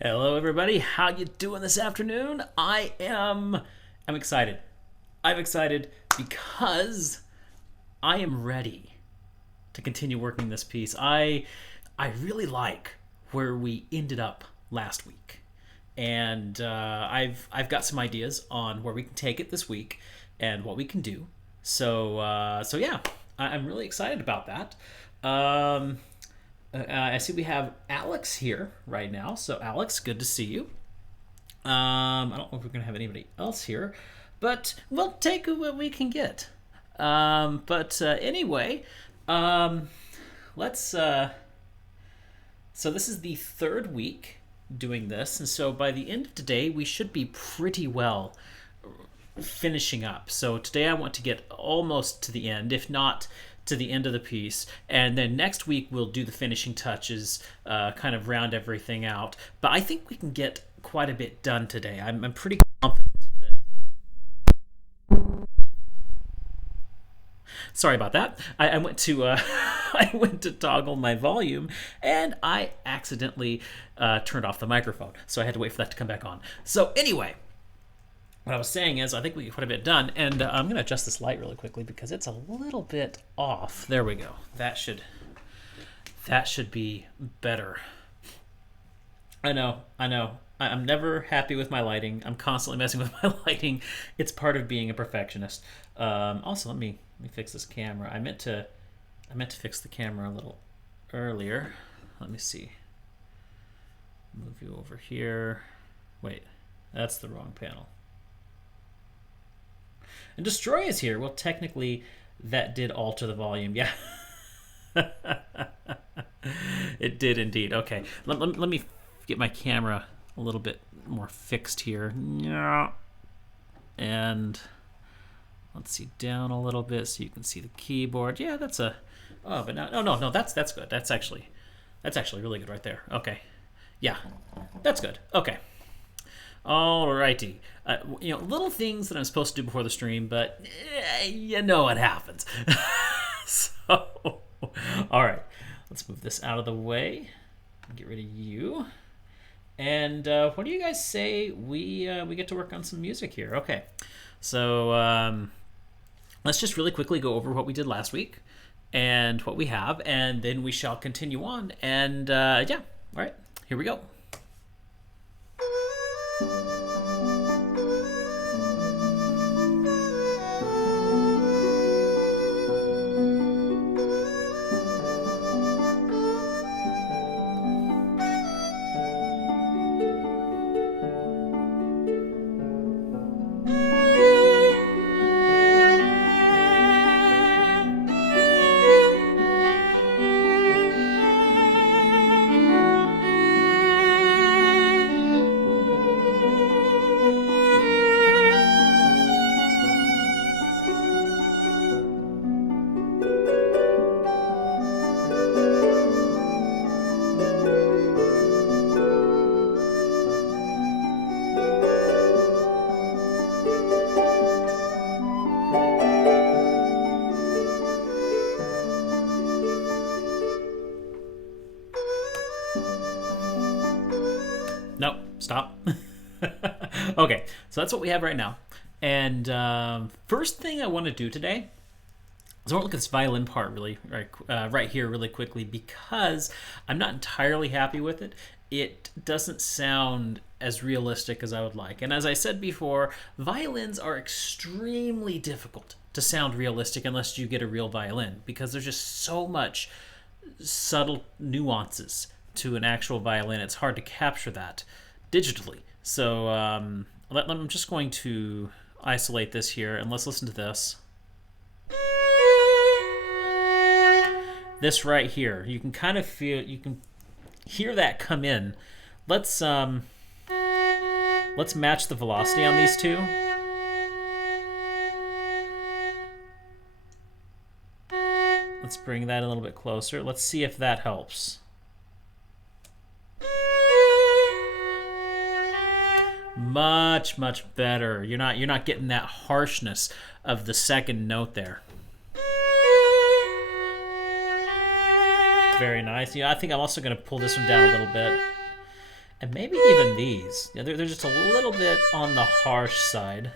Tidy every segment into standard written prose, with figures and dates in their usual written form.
Hello, everybody. How you doing this afternoon? I'm excited. I'm excited because I am ready to continue working this piece. I really like where we ended up last week, and I've got some ideas on where we can take it this week and what we can do. So yeah, I'm really excited about that. Um, I see we have Alex here right now. So Alex, good to see you. I don't know if we're gonna have anybody else here, but we'll take what we can get. But anyway, um, let's. So this is the third week doing this, and so by the end of today, we should be pretty well finishing up. So today I want to get almost to the end, if not to the end of the piece, and then next week we'll do the finishing touches, kind of round everything out. But I think we can get quite a bit done today. I'm pretty confident that. Sorry about that. I went to I went to toggle my volume and I accidentally turned off the microphone, so I had to wait for that to come back on. So anyway, what I was saying is I think we get quite a bit done, and I'm going to adjust this light really quickly because it's a little bit off. There we go. That should be better. I know. I'm never happy with my lighting. I'm constantly messing with my lighting. It's part of being a perfectionist. Also, let me fix this camera. I meant to fix the camera a little earlier. Let me see. Move you over here. Wait, that's the wrong panel. And Destroy is here. Well, technically, that did alter the volume. Yeah. It did indeed. Okay. Let me get my camera a little bit more fixed here. Yeah. And let's see, down a little bit so you can see the keyboard. Yeah, that's a... Oh, but no, that's good. That's actually really good right there. Okay. Yeah, that's good. Okay. Alrighty. Little things that I'm supposed to do before the stream, but you know what happens. So, all right. Let's move this out of the way. Get rid of you. And what do you guys say we get to work on some music here? Okay. So let's just really quickly go over what we did last week and what we have, and then we shall continue on. And yeah, all right. Here we go. Nope, stop. Okay, so that's what we have right now. And first thing I want to do today is I want to look at this violin part right here really quickly, because I'm not entirely happy with it. It doesn't sound as realistic as I would like. And as I said before, violins are extremely difficult to sound realistic unless you get a real violin, because there's just so much subtle nuances to an actual violin. It's hard to capture that digitally. So I'm just going to isolate this here, and let's listen to this. This right here, you can kind of feel, you can hear that come in. Let's match the velocity on these two. Let's bring that a little bit closer. Let's see if that helps. Much better. You're not getting that harshness of the second note there. Very nice. Yeah, I think I'm also going to pull this one down a little bit. And maybe even these. Yeah, they're just a little bit on the harsh side.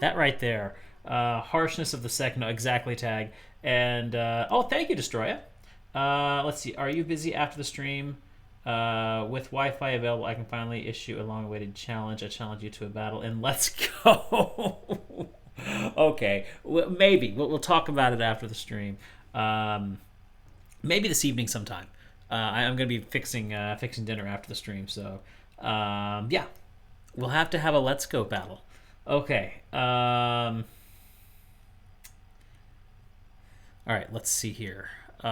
That right there. Harshness of the second note, exactly tag. And, oh, thank you, Destroya. Let's see. Are you busy after the stream? With Wi-Fi available, I can finally issue a long-awaited challenge. I challenge you to a battle, and let's go. Okay, maybe we'll talk about it after the stream. Maybe this evening sometime. I'm gonna be fixing dinner after the stream, so yeah, we'll have to have a let's go battle. Okay. All right. Let's see here. This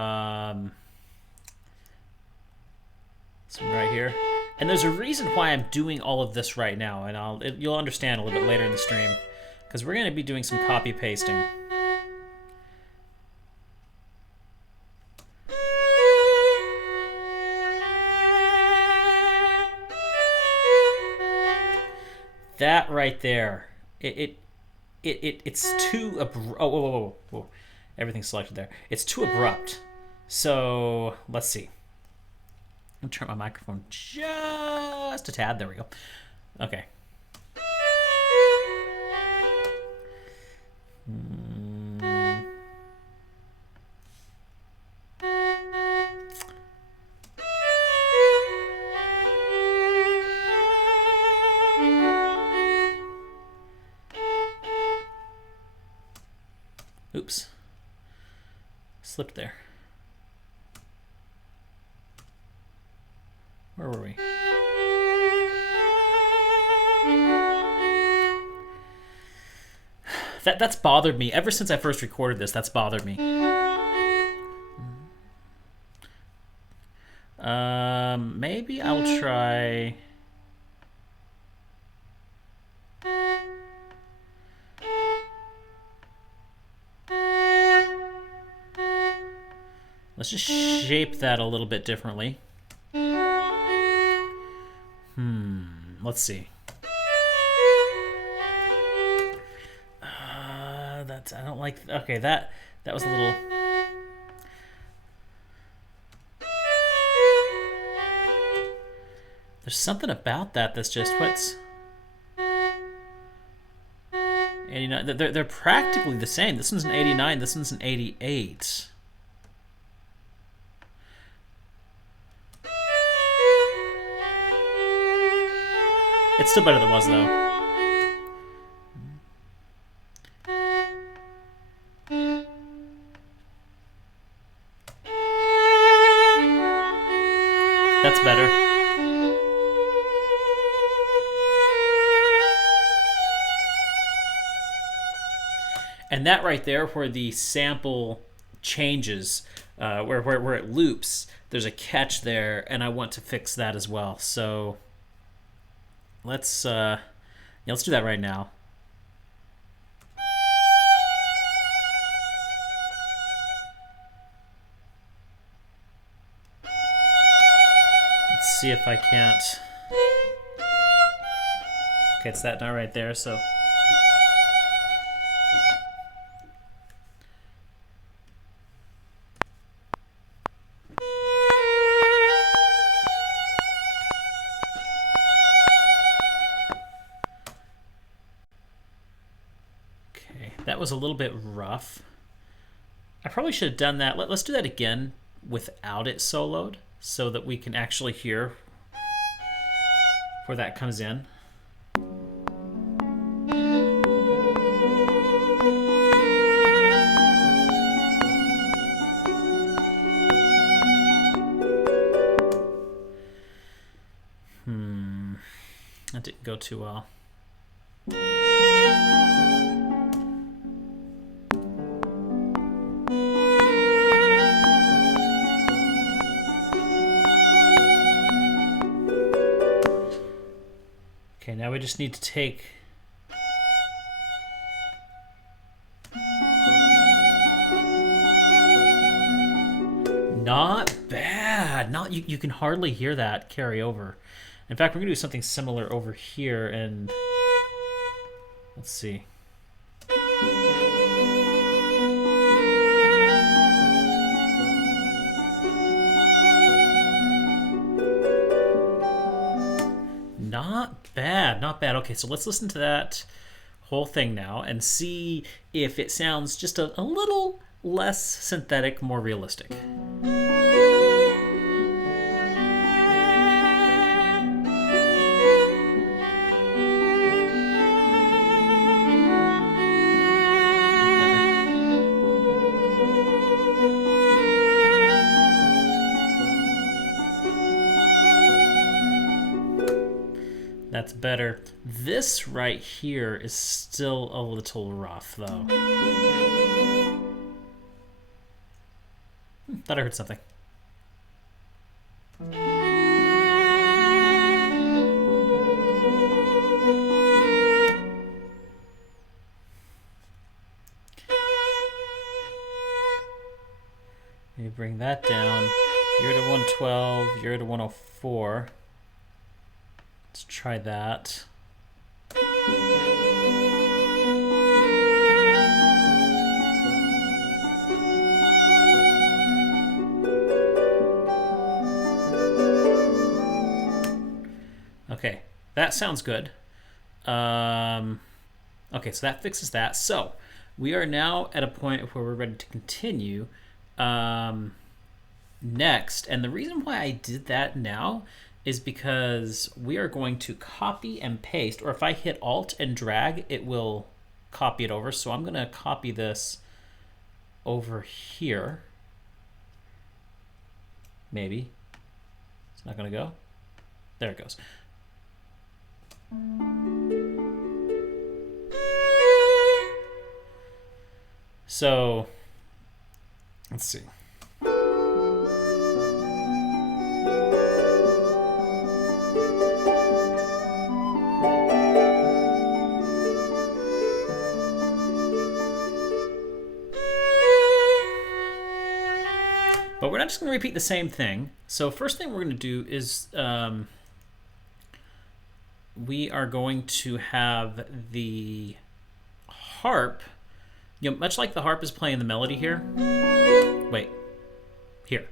one right here. And there's a reason why I'm doing all of this right now, and you'll understand a little bit later in the stream, because we're going to be doing some copy pasting. That right there, it's too abrupt. Oh, whoa. Everything's selected there. It's too abrupt. So let's see. I'm turn my microphone just a tad. There we go. Okay. Oops. Slipped there. Where were we? That's bothered me ever since I first recorded this. That's bothered me. Maybe I'll try. Let's just shape that a little bit differently. Let's see. I don't like. Okay, that was a little. There's something about that that's just what's. 89. They're practically the same. This one's an 89. This one's an 88. It's still better than it was, though. That's better. And that right there, where the sample changes, where it loops, there's a catch there, and I want to fix that as well. So let's do that right now. Let's see if I can't. Okay, it's that note right there, so. That was a little bit rough. I probably should have done that. Let's do that again without it soloed so that we can actually hear where that comes in. That didn't go too well. Okay, now we just need to take not bad. Not you can hardly hear that carry over. In fact, we're gonna do something similar over here, and Let's see. Not bad, not bad. Okay, so let's listen to that whole thing now and see if it sounds just a little less synthetic, more realistic. That's better. This right here is still a little rough, though. Thought I heard something. Maybe bring that down. You're at a 112, you're at a 104. Let's try that. Okay, that sounds good. Okay, so that fixes that. So we are now at a point where we're ready to continue next. And the reason why I did that now is because we are going to copy and paste, or if I hit Alt and drag, it will copy it over. So I'm going to copy this over here. Maybe. It's not going to go. There it goes. So, let's see. But we're not just going to repeat the same thing. So first thing we're going to do is we are going to have the harp, you know, much like the harp is playing the melody here. Wait, here.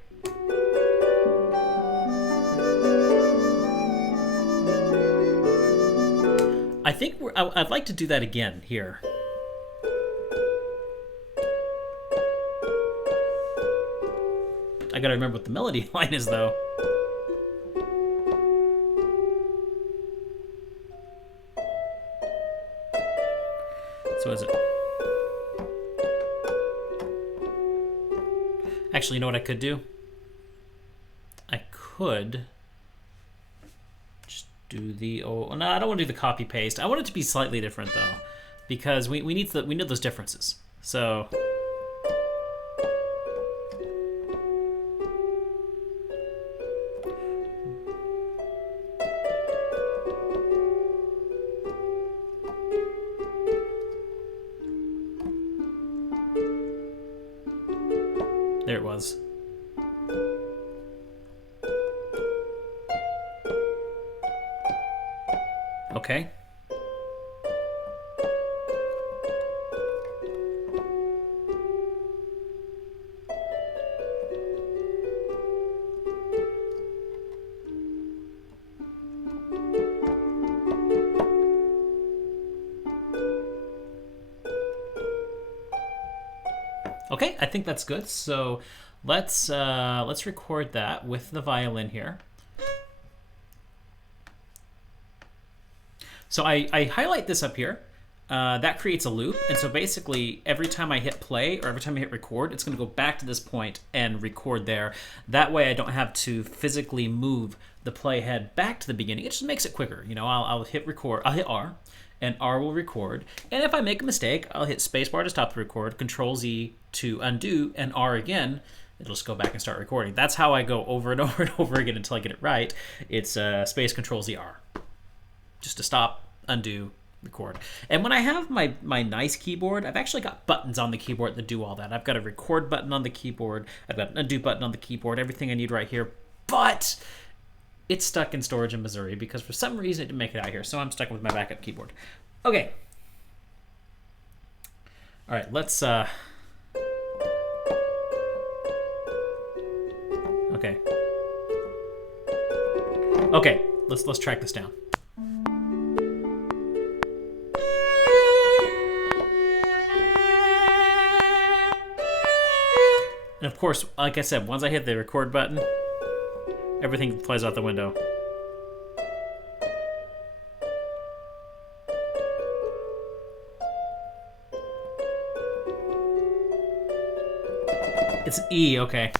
I think I'd like to do that again here. I gotta remember what the melody line is, though. So is it? Actually, you know what I could do? I could just do the... Oh, no, I don't want to do the copy paste. I want it to be slightly different, though, because we need those differences. So... There it was. Okay. Okay, I think that's good. So let's record that with the violin here. So I highlight this up here. That creates a loop, and so basically every time I hit play or every time I hit record, it's going to go back to this point and record there. That way I don't have to physically move the playhead back to the beginning. It just makes it quicker. You know, I'll hit record, I'll hit R, and R will record. And if I make a mistake, I'll hit spacebar to stop the record, Control Z to undo, and R again. It'll just go back and start recording. That's how I go over and over and over again until I get it right. It's space Control Z R, just to stop, undo, record. And when I have my nice keyboard, I've actually got buttons on the keyboard that do all that. I've got a record button on the keyboard. I've got an undo button on the keyboard. Everything I need right here. But it's stuck in storage in Missouri because for some reason it didn't make it out here. So I'm stuck with my backup keyboard. Okay. All right, let's okay. Okay, let's track this down. And of course, like I said, once I hit the record button, everything flies out the window. It's an E, okay.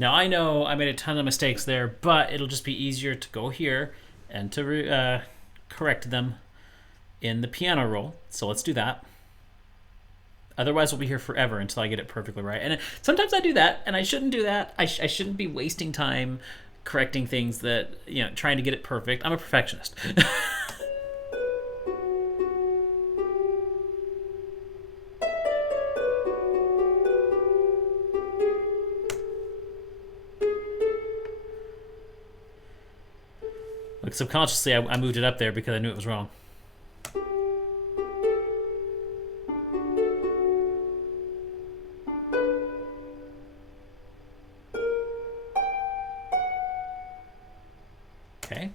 Now I know I made a ton of mistakes there, but it'll just be easier to go here and to correct them in the piano roll. So let's do that. Otherwise, we'll be here forever until I get it perfectly right. And sometimes I do that, and I shouldn't do that. I shouldn't be wasting time correcting things that, trying to get it perfect. I'm a perfectionist. Like subconsciously, I moved it up there because I knew it was wrong. Okay,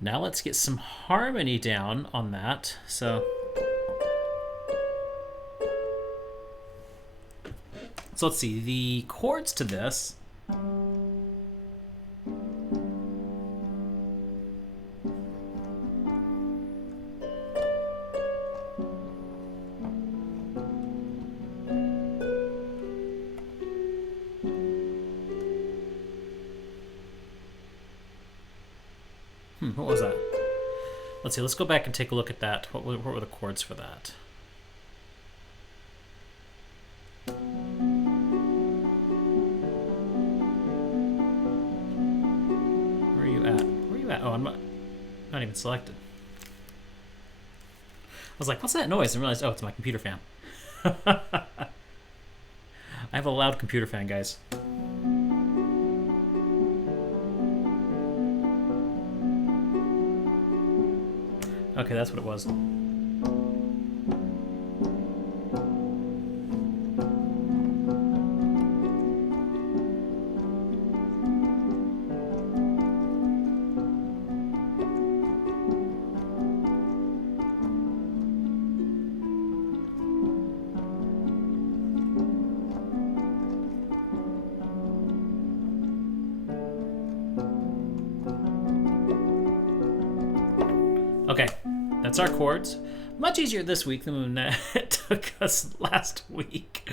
now let's get some harmony down on that. So let's see, the chords to this. What was that? Let's see, let's go back and take a look at that. What were the chords for that? Where are you at? Where are you at? Oh, I'm not even selected. I was like, what's that noise? And realized, oh, it's my computer fan. I have a loud computer fan, guys. Okay, that's what it was. Okay, that's our chords. Much easier this week than it took us last week.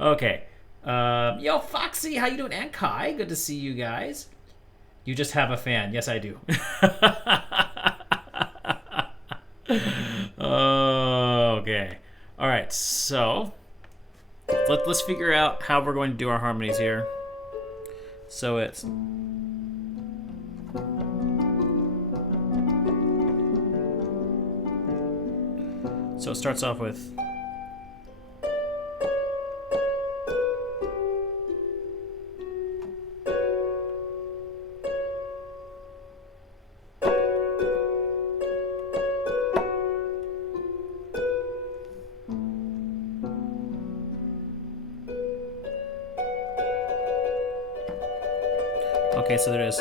Okay. Yo, Foxy, how you doing? And Kai, good to see you guys. You just have a fan. Yes, I do. Okay. All right, so let's figure out how we're going to do our harmonies here. So it's... So it starts off with... Okay, so there it is.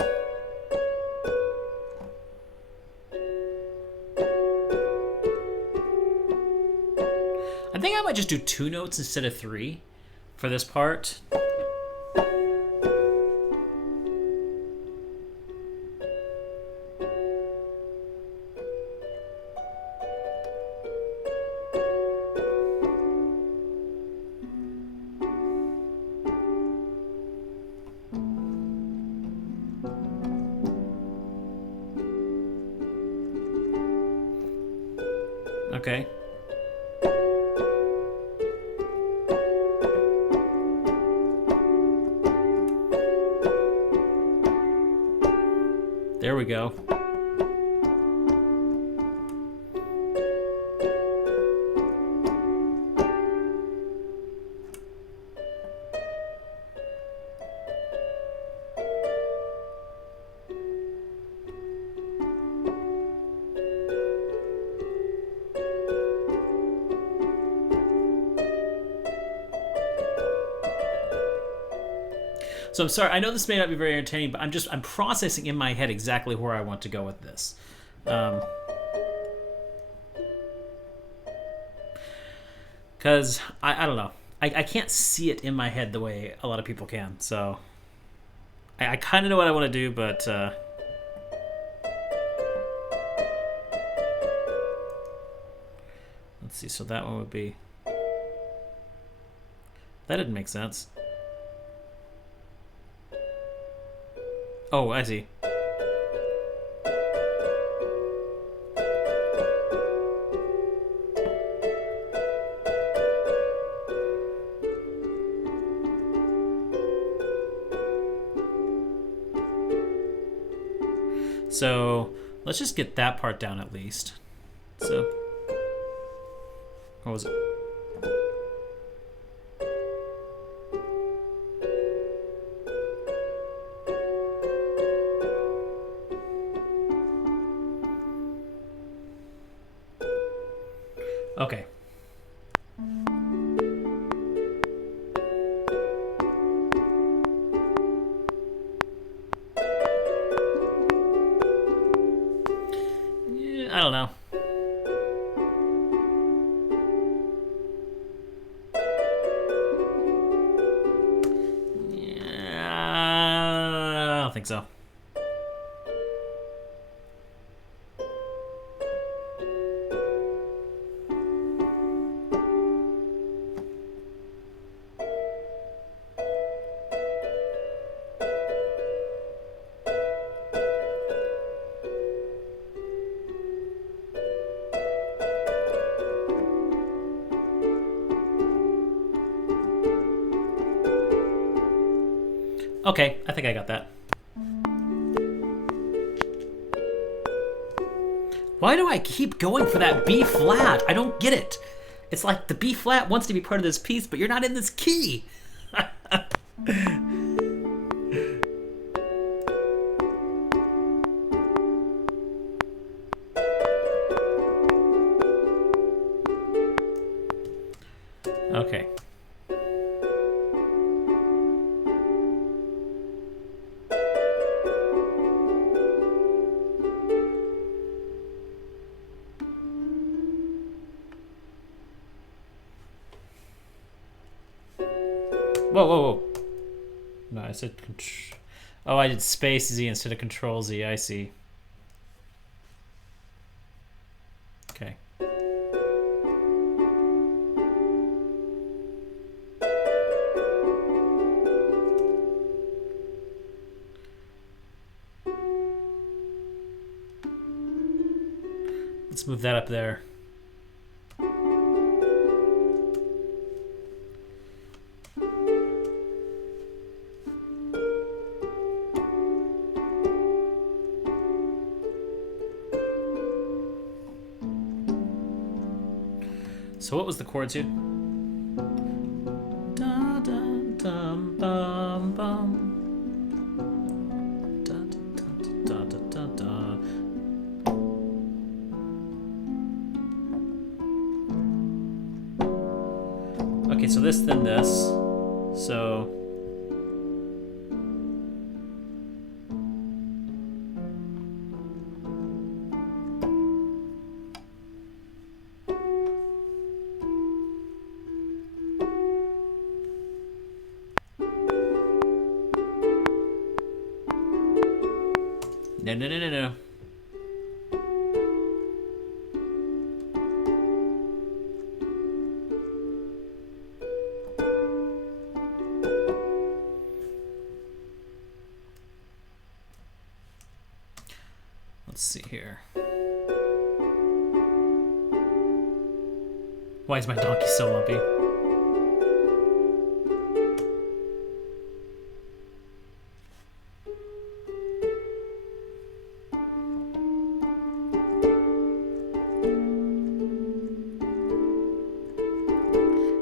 I think I might just do 2 notes instead of 3 for this part. Okay. There we go. So I'm sorry. I know this may not be very entertaining, but I'm processing in my head exactly where I want to go with this. Because I don't know. I can't see it in my head the way a lot of people can. So I kind of know what I want to do, but let's see. So that one would be. That didn't make sense. Oh, I see. So let's just get that part down at least. So, what was it? Okay. Yeah, I don't know. Yeah, I don't think so. Okay, I think I got that. Why do I keep going for that B flat? I don't get it. It's like the B flat wants to be part of this piece, but you're not in this key. Okay. Whoa, whoa, whoa. No, I said... Oh, I did space Z instead of control Z. I see. Okay. Let's move that up there. So what was the chords here? Da, da, dum, bum, bum. Da, da, da, da, da, da. Okay, so this, then this. So... No, no, no, no, no. Let's see here. Why is my donkey so lumpy?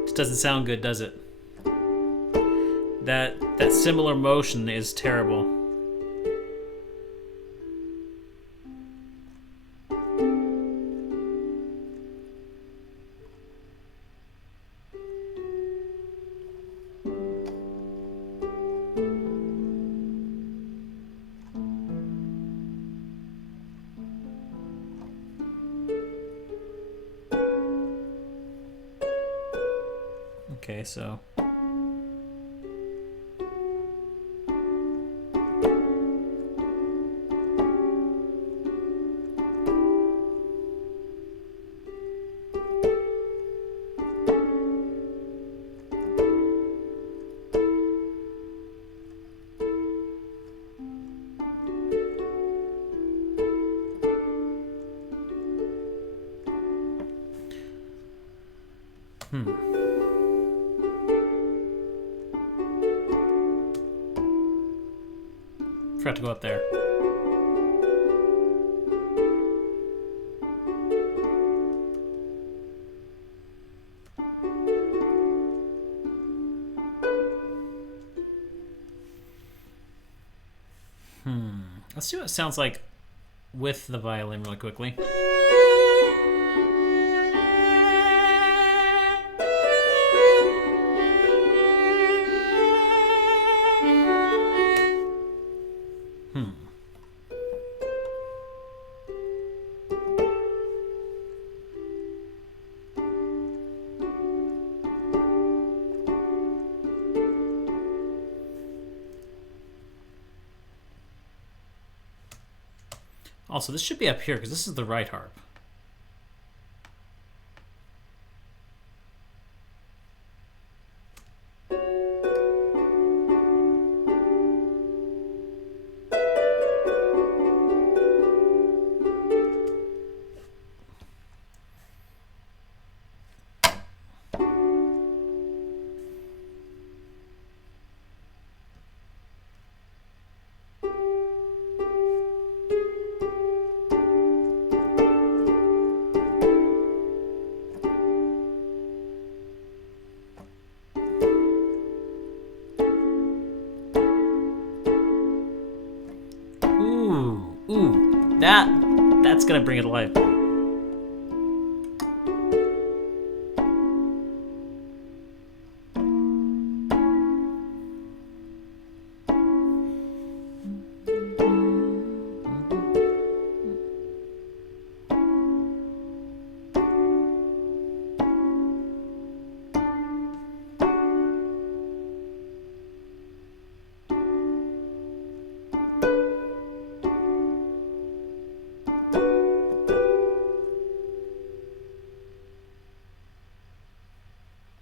Just doesn't sound good, does it? That similar motion is terrible. Okay, so forgot to go up there. Let's see what it sounds like with the violin really quickly. Also, this should be up here because this is the right harp. Ooh, that's gonna bring it to life.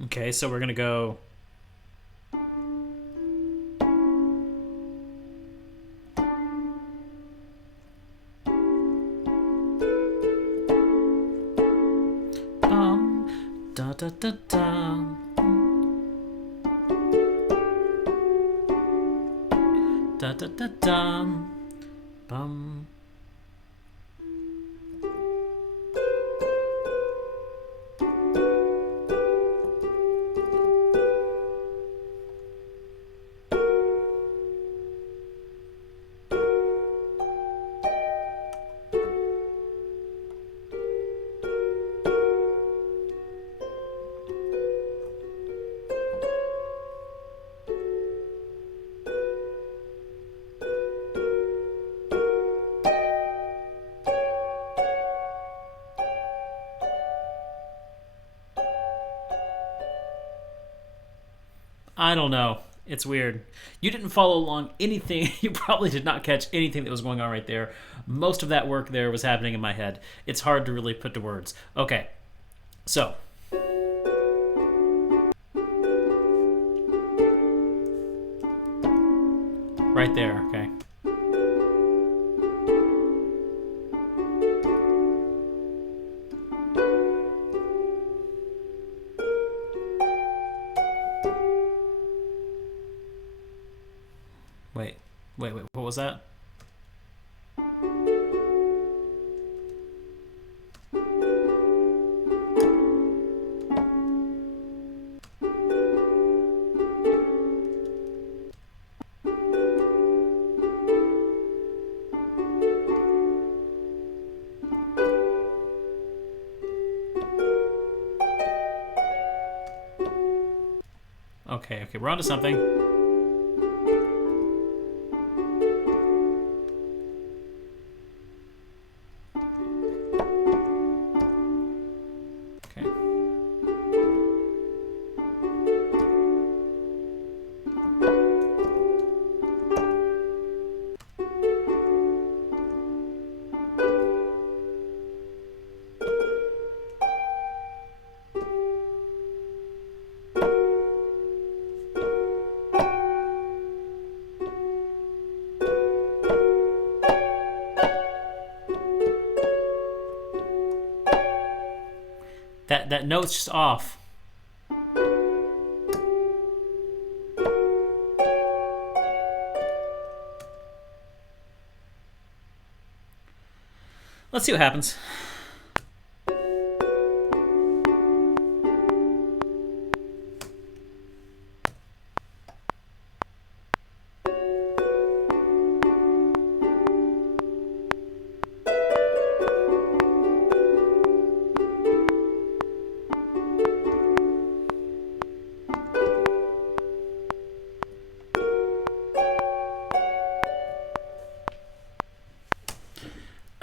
Okay, so we're gonna go. Da da da da. Da da da da. Bum. I don't know. It's weird. You didn't follow along anything. You probably did not catch anything that was going on right there. Most of that work there was happening in my head. It's hard to really put to words. Okay, so. Right there, okay. Wait, what was that? Okay, we're on to something. Okay. That note's just off. Let's see what happens.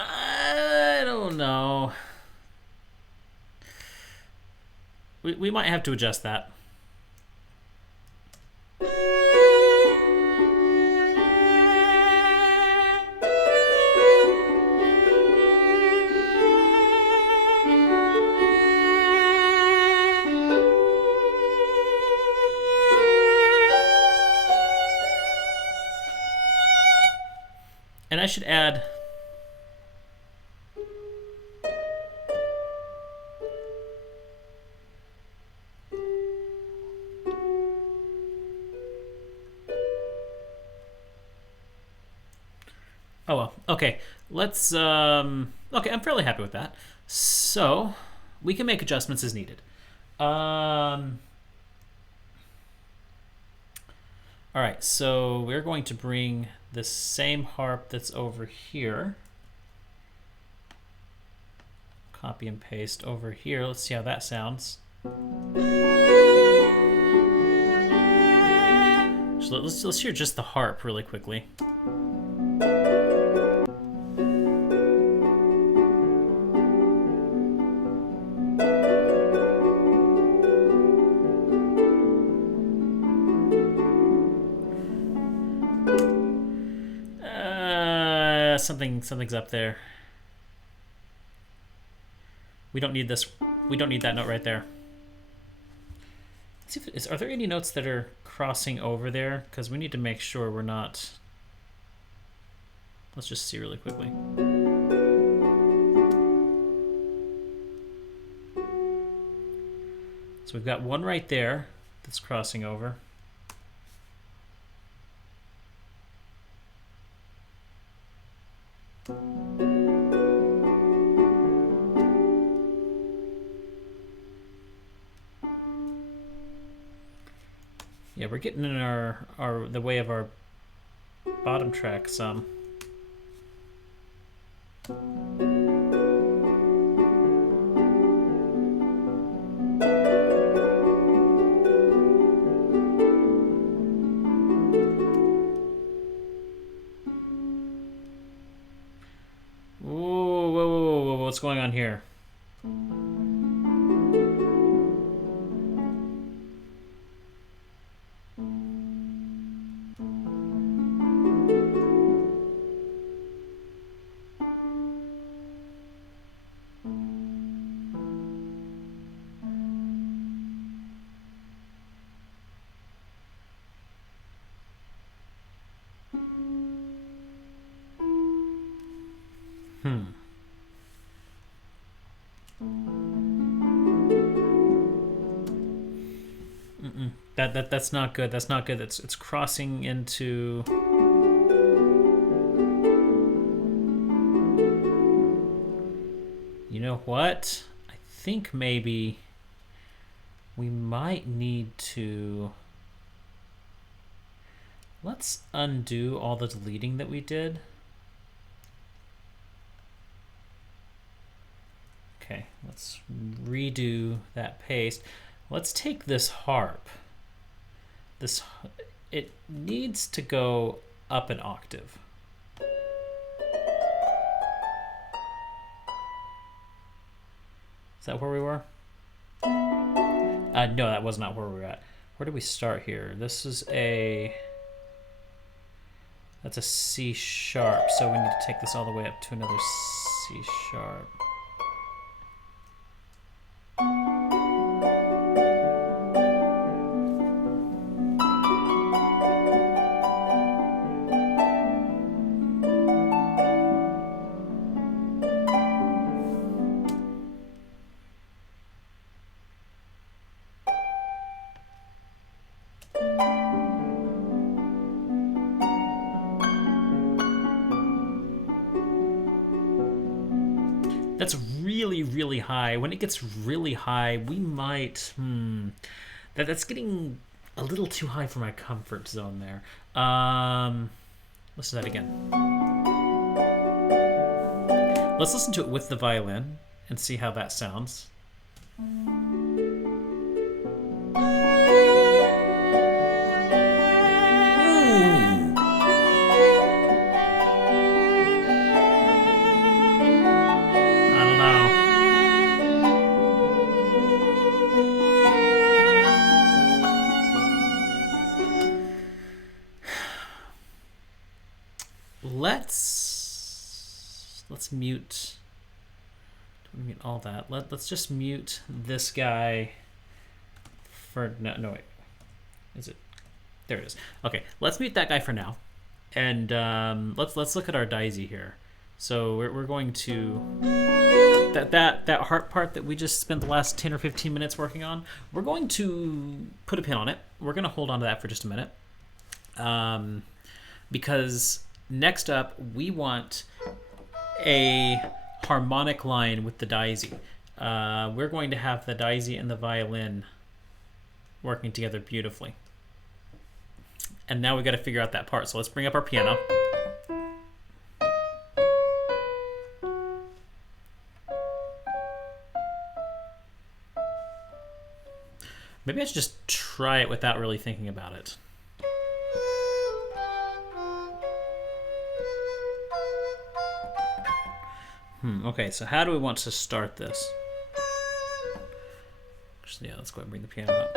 I don't know. We might have to adjust that. And I should add... Oh well. Okay. Let's okay, I'm fairly happy with that. So we can make adjustments as needed. Alright, so we're going to bring the same harp that's over here. Copy and paste over here. Let's see how that sounds. So let's hear just the harp really quickly. Something's up there. We don't need this. We don't need that note right there. Let's see if are there any notes that are crossing over there? Because we need to make sure we're not. Let's just see really quickly. So we've got one right there that's crossing over. Yeah, we're getting in the way of our bottom track some. Whoa, what's going on here? That's not good. That's not good. It's crossing into. know what? I think maybe we might need to... Let's undo all the deleting that we did. Okay, let's redo that paste. Let's take this harp. It needs to go up an octave. Is that where we were? No, that was not where we were at. Where did we start here? This is that's a C sharp, so we need to take this all the way up to another C sharp. That's really, really high. When it gets really high, we might... That's getting a little too high for my comfort zone there. Let's do that again. Let's listen to it with the violin and see how that sounds. Let's mute all that. Let's just mute this guy for no wait. Is it? There it is. Okay, let's mute that guy for now, and let's look at our daisy here. So we're going to that harp part that we just spent the last 10 or 15 minutes working on. We're going to put a pin on it. We're going to hold on to that for just a minute, because next up we want a harmonic line with the daisy. We're going to have the daisy and the violin working together beautifully. And now we've got to figure out that part. So let's bring up our piano. Maybe I should just try it without really thinking about it. Okay, so how do we want to start this? Actually, yeah, let's go ahead and bring the piano up.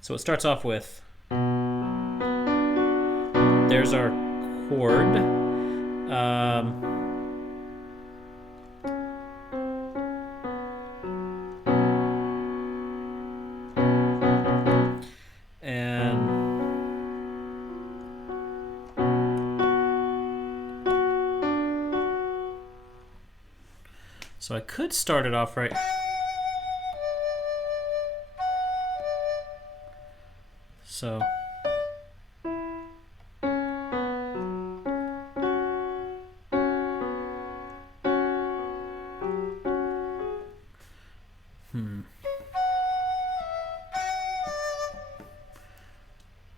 So it starts off with... There's our chord. So I could start it off right. So.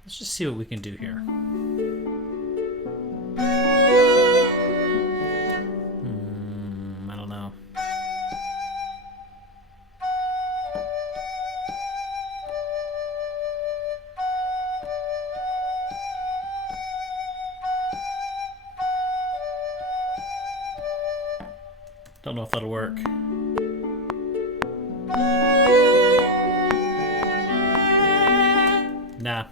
Let's just see what we can do here. I don't know. Don't know if that'll work. Nah.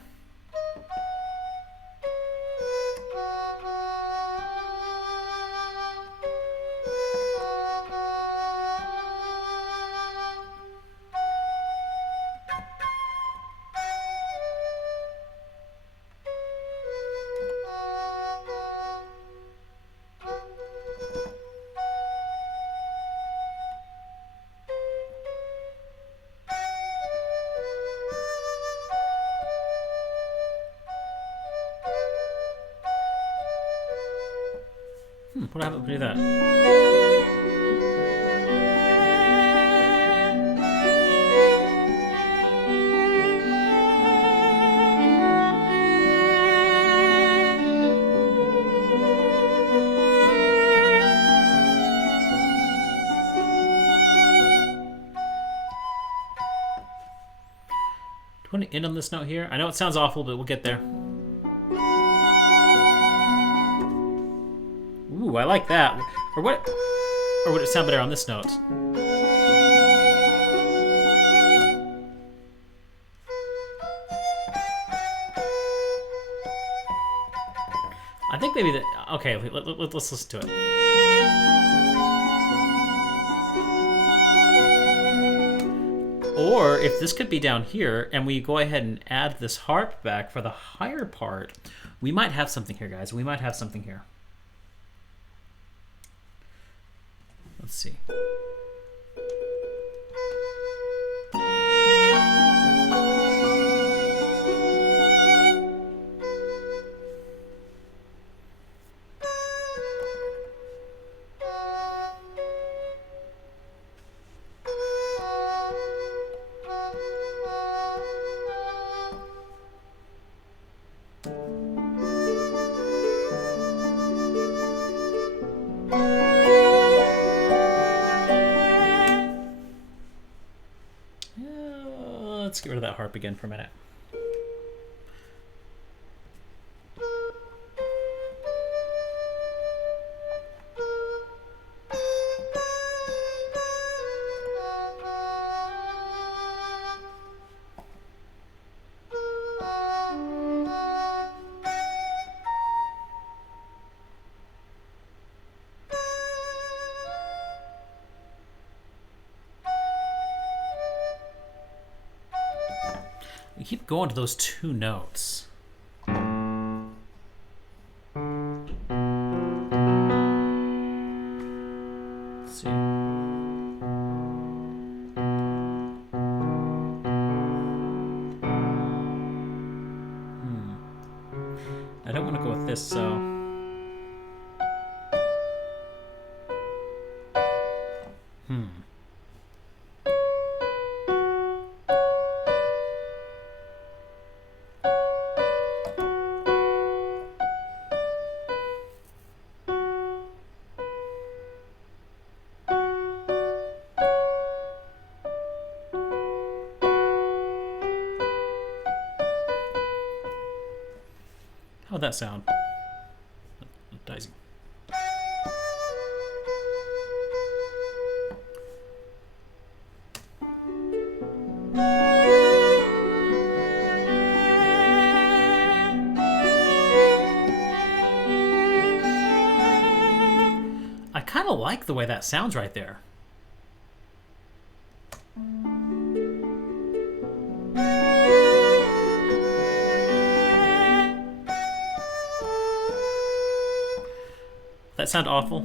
What happened to do that? Do you want to end on this note here? I know it sounds awful, but we'll get there. Ooh, I like that. Or what? Or would it sound better on this note? I think maybe that. Okay, let's listen to it. Or if this could be down here, and we go ahead and add this harp back for the higher part, we might have something here, guys. We might have something here. Let's see. Let's get rid of that harp again for a minute. We keep going to those two notes. Let's see. I don't want to go with this, so... How'd that sound? Dicey. I kind of like the way that sounds right there. That sound awful?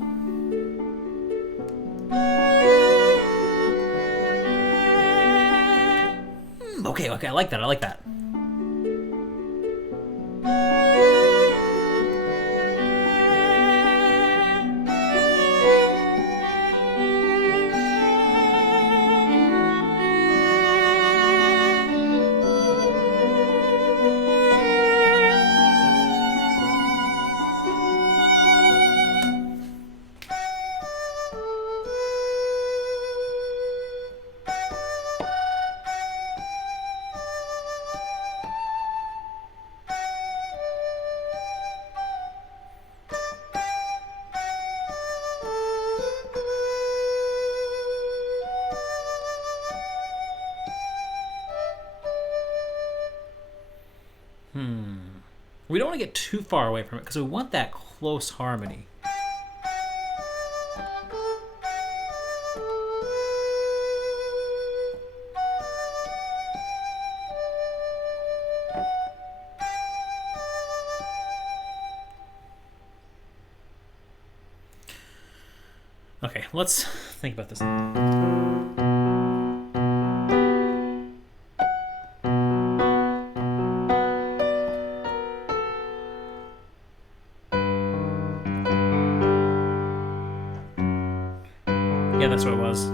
Okay, I like that. I like that. We don't want to get too far away from it because we want that close harmony. Okay, let's think about this. Yeah, that's what it was.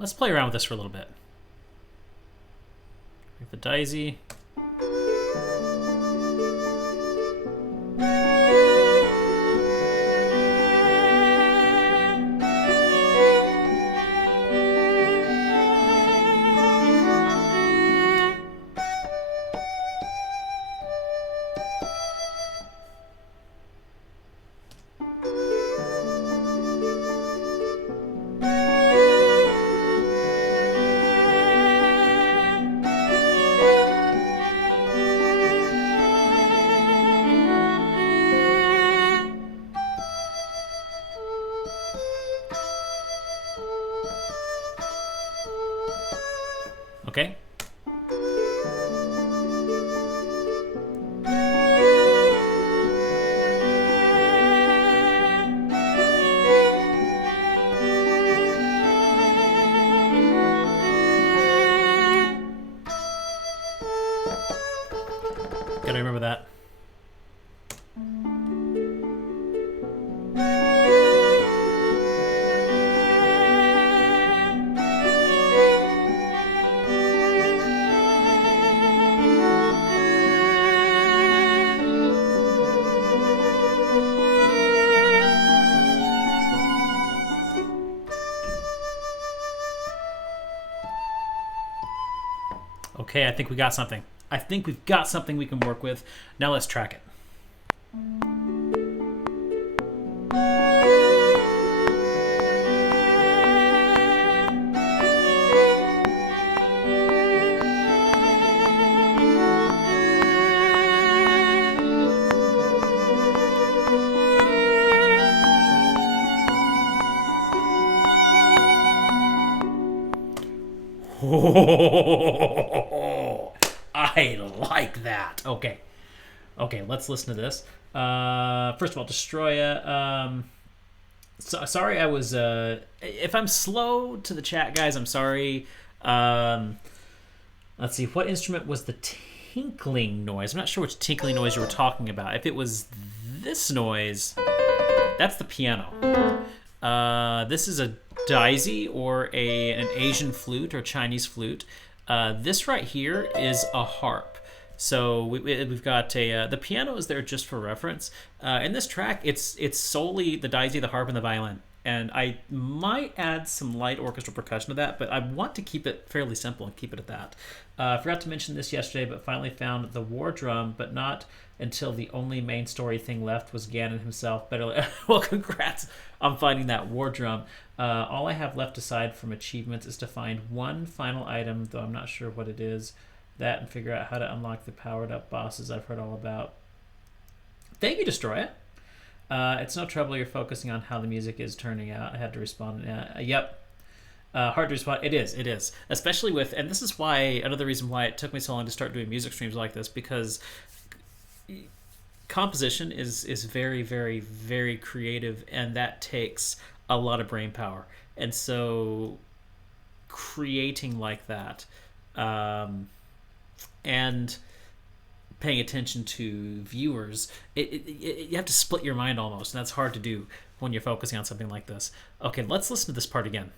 Let's play around with this for a little bit. With the daisy. Okay. Gotta remember that. Okay, I think we got something. I think we've got something we can work with. Now let's track it. Oh, I like that. Okay. Okay, let's listen to this. First of all, Destroya. Sorry, I was. If I'm slow to the chat, guys, I'm sorry. Let's see. What instrument was the tinkling noise? I'm not sure which tinkling noise you were talking about. If it was this noise, that's the piano. This is a daisy or an Asian flute or Chinese flute. This right here is a harp. So we've got the piano is there just for reference. In this track, it's solely the daisy, the harp, and the violin. And I might add some light orchestral percussion to that, but I want to keep it fairly simple and keep it at that. I forgot to mention this yesterday, but finally found the war drum, but not until the only main story thing left was Ganon himself. Well, congrats on finding that war drum. All I have left aside from achievements is to find one final item, though I'm not sure what it is. That and figure out how to unlock the powered-up bosses I've heard all about. Thank you, Destroy It. It's no trouble you're focusing on how the music is turning out. I had to respond. Yep. Hard to respond. It is. Especially with, and this is why, another reason why it took me so long to start doing music streams like this, because composition is very, very, very creative, and that takes a lot of brain power. And so creating like that, and paying attention to viewers, you have to split your mind almost, and that's hard to do when you're focusing on something like this. Okay, let's listen to this part again.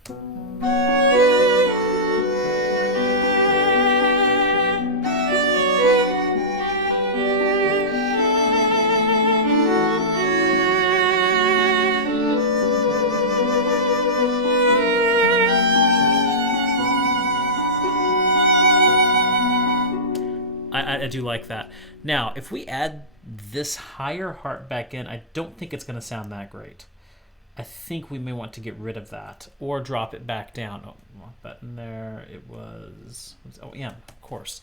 I do like that. Now, if we add this higher harp back in, I don't think it's going to sound that great. I think we may want to get rid of that or drop it back down. Oh, wrong button there. It was... Oh, yeah, of course.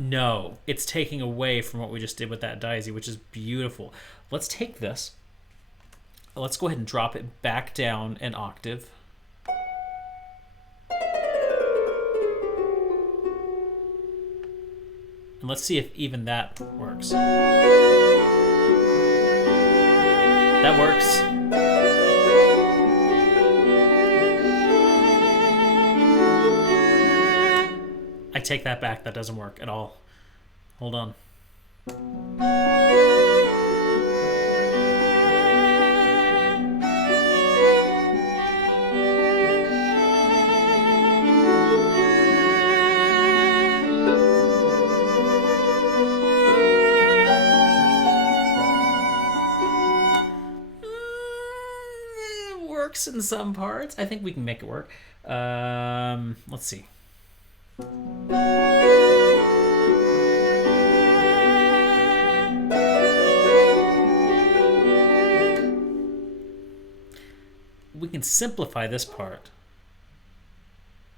No, it's taking away from what we just did with that daisy, which is beautiful. Let's take this. Let's go ahead and drop it back down an octave. And let's see if even that works. That works. I take that back. That doesn't work at all. Hold on. It works in some parts. I think we can make it work. Let's see. We can simplify this part.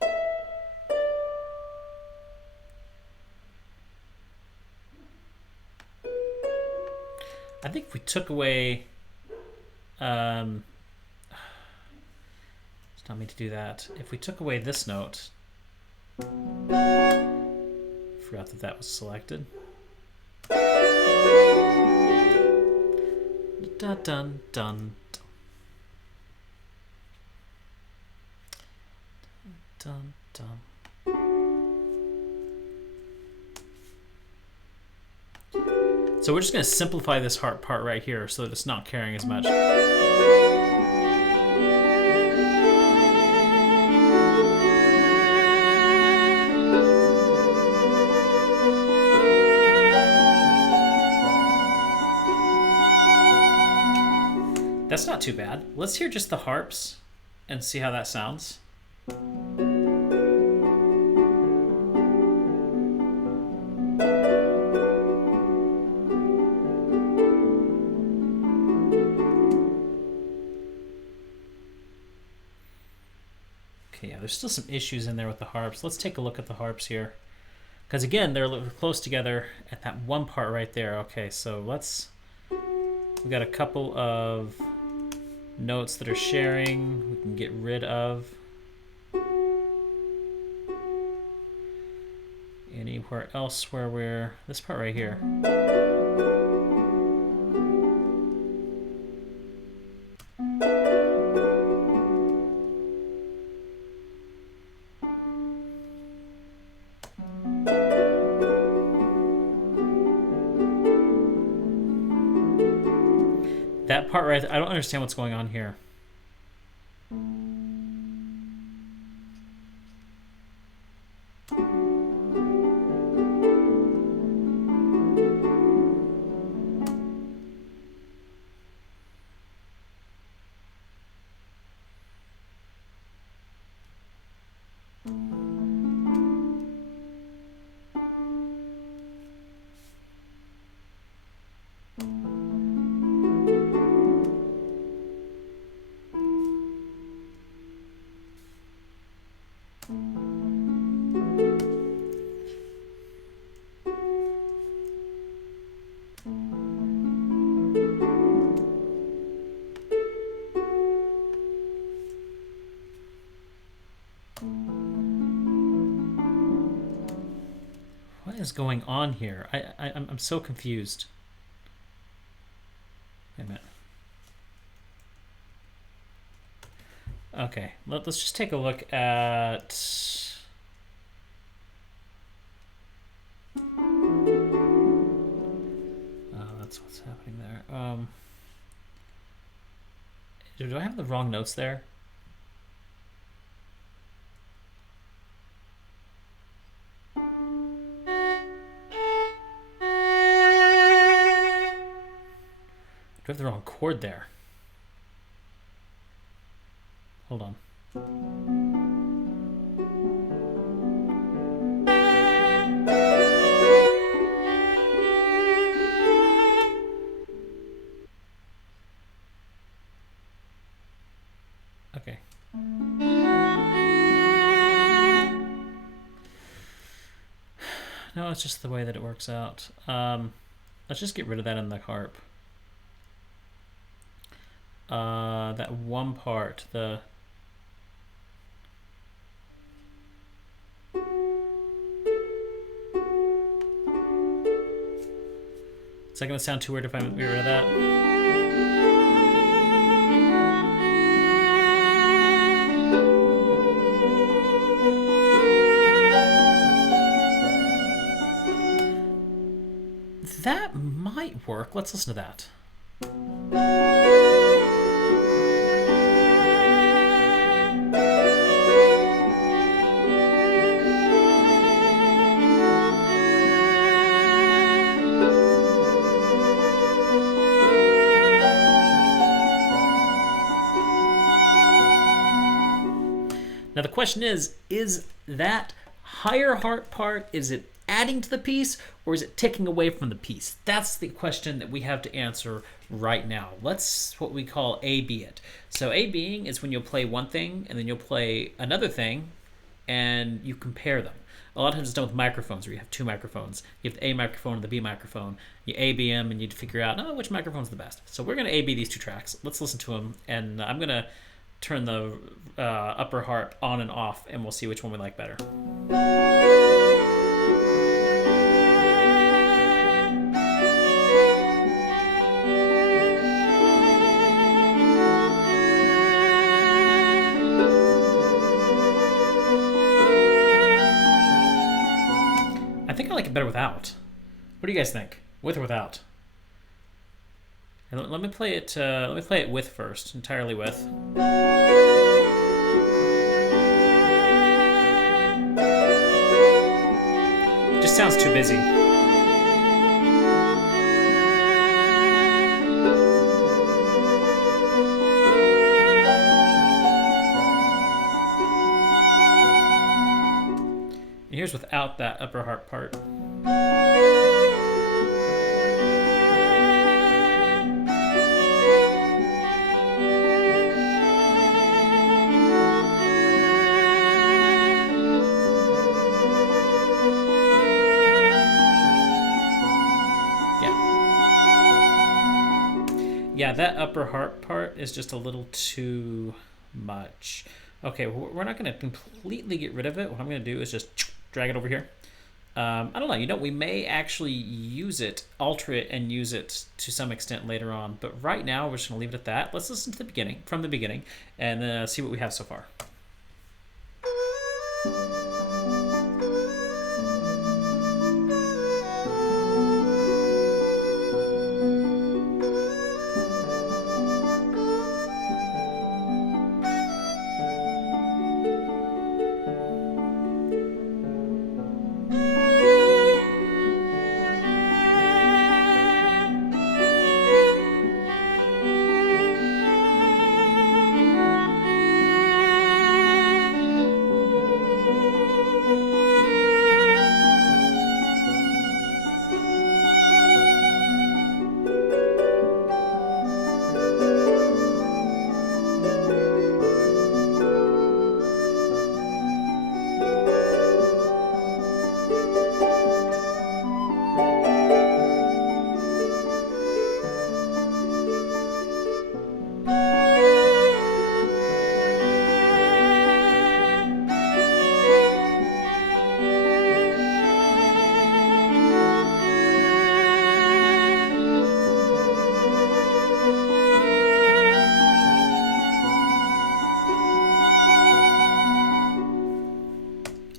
I think if we took away... it's not me to do that. If we took away this note... Forgot that that was selected. Dun dun dun. Dun dun. So we're just going to simplify this harp part right here so that it's not carrying as much. That's not too bad. Let's hear just the harps and see how that sounds. Okay, yeah, there's still some issues in there with the harps. Let's take a look at the harps here. Because again, they're close together at that one part right there. Okay, so let's... We got a couple of notes that are sharing. We can get rid of. Anywhere else where we're... This part right here. That part right there, I don't understand what's going on here. What is going on here? I'm so confused. Wait a minute. Okay, let's just take a look at... that's what's happening there. Do I have the wrong notes there? Do I have the wrong chord there? Hold on. Okay. No, it's just the way that it works out. Let's just get rid of that in the harp. That one part, the... Is that going to sound too weird if I get rid of that? That might work. Let's listen to that. Now the question is that higher harp part, is it adding to the piece or is it taking away from the piece? That's the question that we have to answer right now. Let's what we call A-B it. So A-Bing is when you'll play one thing and then you'll play another thing and you compare them. A lot of times it's done with microphones where you have two microphones. You have the A microphone and the B microphone. You A-B them and you figure out which microphone's the best. So we're going to A-B these two tracks. Let's listen to them, and I'm going to turn the upper harp on and off, and we'll see which one we like better. I think I like it better without. What do you guys think? With or without? Let me play it. Let me play it with first, entirely with. It just sounds too busy. And here's without that upper harp part. Yeah, that upper harp part is just a little too much. Okay, we're not going to completely get rid of it. What I'm going to do is just drag it over here. I don't know. We may actually use it, alter it, and use it to some extent later on. But right now, we're just going to leave it at that. Let's listen to the beginning, from the beginning, and see what we have so far.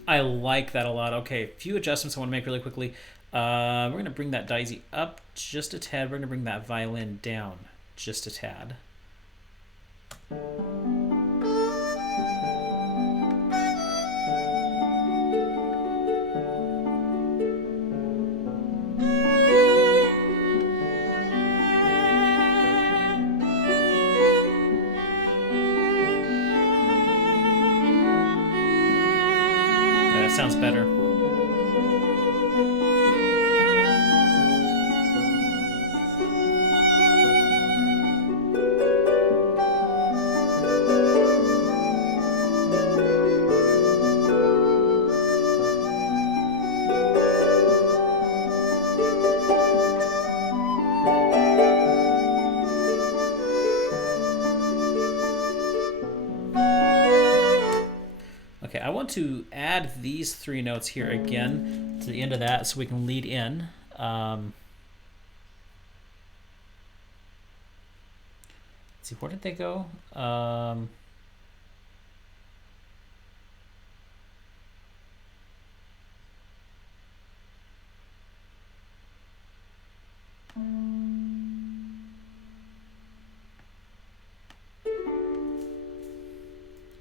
I like that a lot. Okay, a few adjustments I want to make really quickly. We're going to bring that daisy up just a tad. We're going to bring that violin down just a tad. That sounds better. Okay, I want to add these three notes here again to the end of that so we can lead in. Let's see, where did they go?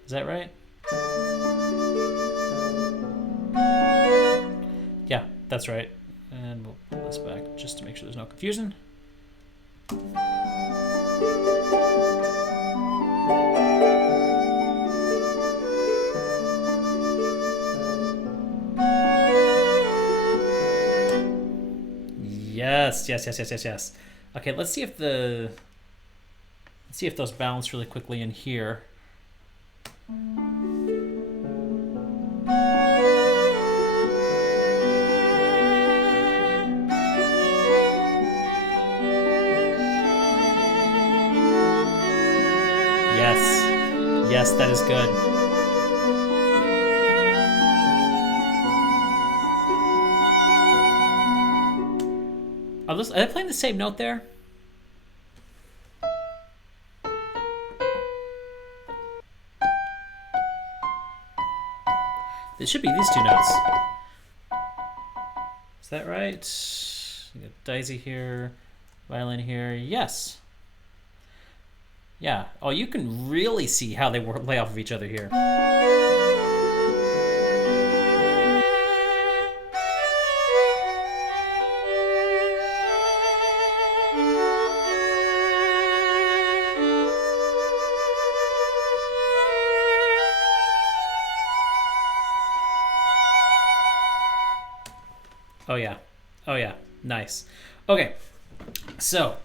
Is that right? Yeah, that's right. And we'll pull this back just to make sure there's no confusion. Yes. Okay, let's see if those balance really quickly in here. Yes, that is good. Are they playing the same note there? It should be these two notes. Is that right? You got Daisy here, violin here. Yes. Yeah. Oh, you can really see how they lay off of each other here. Oh yeah. Nice. Okay. So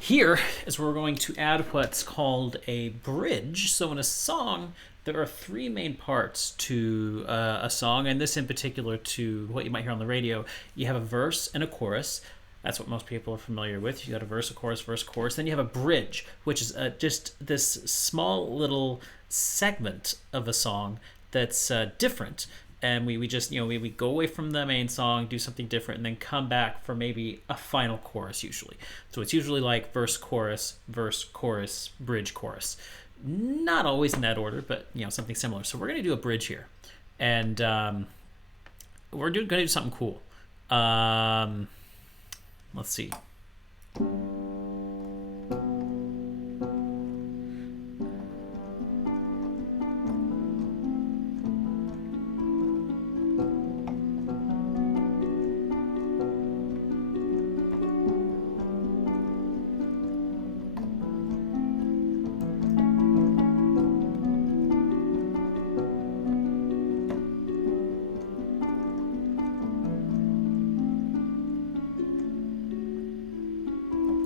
here is where we're going to add what's called a bridge. So in a song, there are three main parts to a song, and this in particular to what you might hear on the radio. You have a verse and a chorus. That's what most people are familiar with. You got a verse, a chorus, verse, chorus. Then you have a bridge, which is just this small little segment of a song that's different. And we just, we go away from the main song, do something different, and then come back for maybe a final chorus usually. So it's usually like verse, chorus, bridge, chorus. Not always in that order, but something similar. So we're going to do a bridge here. And we're going to do something cool. Let's see.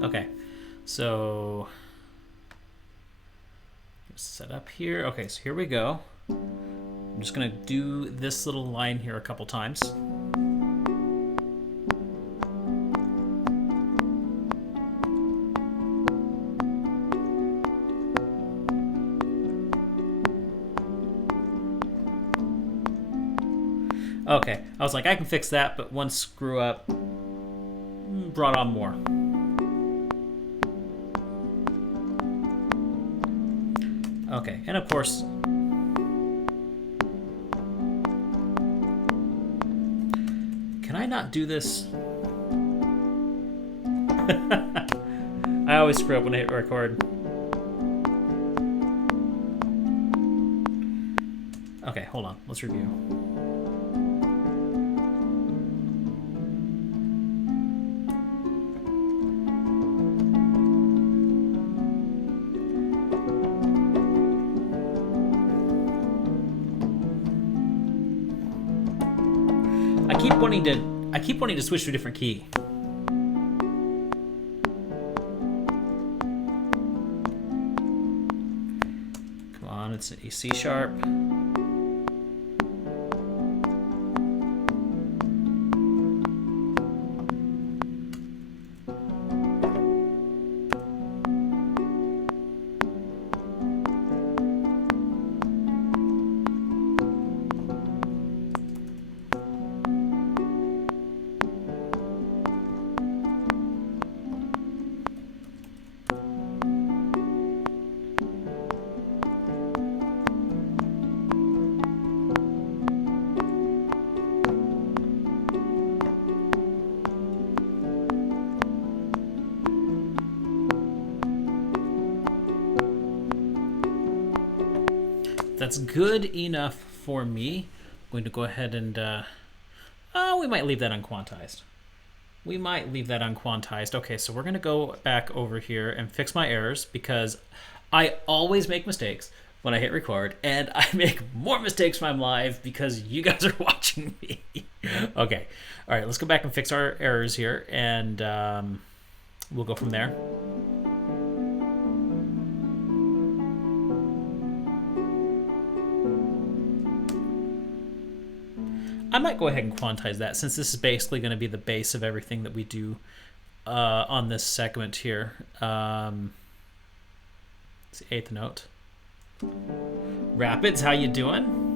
Okay, so set up here. Okay, so here we go. I'm just gonna do this little line here a couple times. Okay, I was like, I can fix that, but one screw up brought on more. Okay, and of course, can I not do this? I always screw up when I hit record. Okay, hold on, let's review. I keep wanting to switch to a different key. Come on, it's a C sharp. That's good enough for me. I'm going to go ahead and we might leave that unquantized. Okay, so we're going to go back over here and fix my errors, because I always make mistakes when I hit record, and I make more mistakes when I'm live because you guys are watching me. Okay, all right, let's go back and fix our errors here, and we'll go from there. I might go ahead and quantize that, since this is basically going to be the base of everything that we do on this segment here. It's the eighth note. Rapids, how you doing?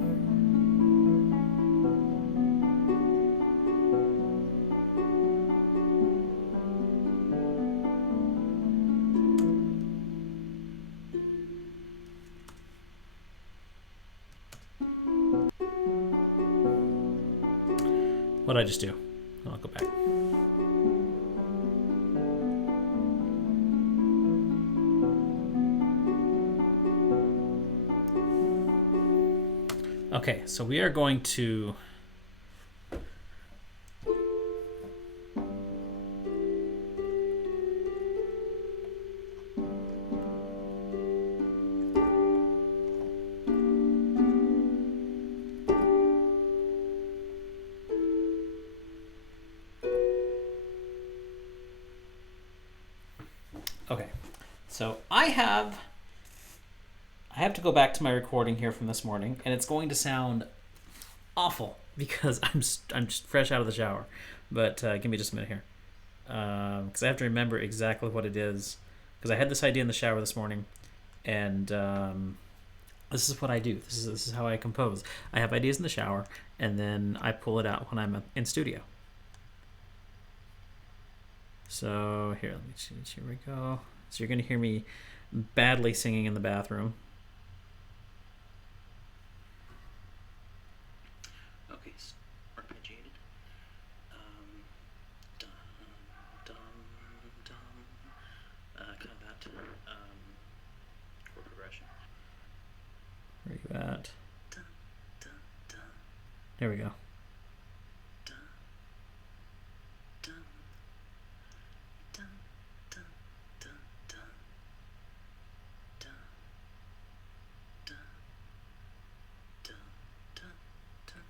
What did I just do? I'll go back. Okay, so we are going to okay, so I have to go back to my recording here from this morning, and it's going to sound awful because I'm just fresh out of the shower. But give me just a minute here, because I have to remember exactly what it is, because I had this idea in the shower this morning, and this is what I do. This is how I compose. I have ideas in the shower, and then I pull it out when I'm in studio. So here, let me change. Here we go. So you're going to hear me badly singing in the bathroom. Okay, arpeggiated. Dum, dum, dum. Kind of that chord progression. Where are you at? Dun, dun, dun. There we go.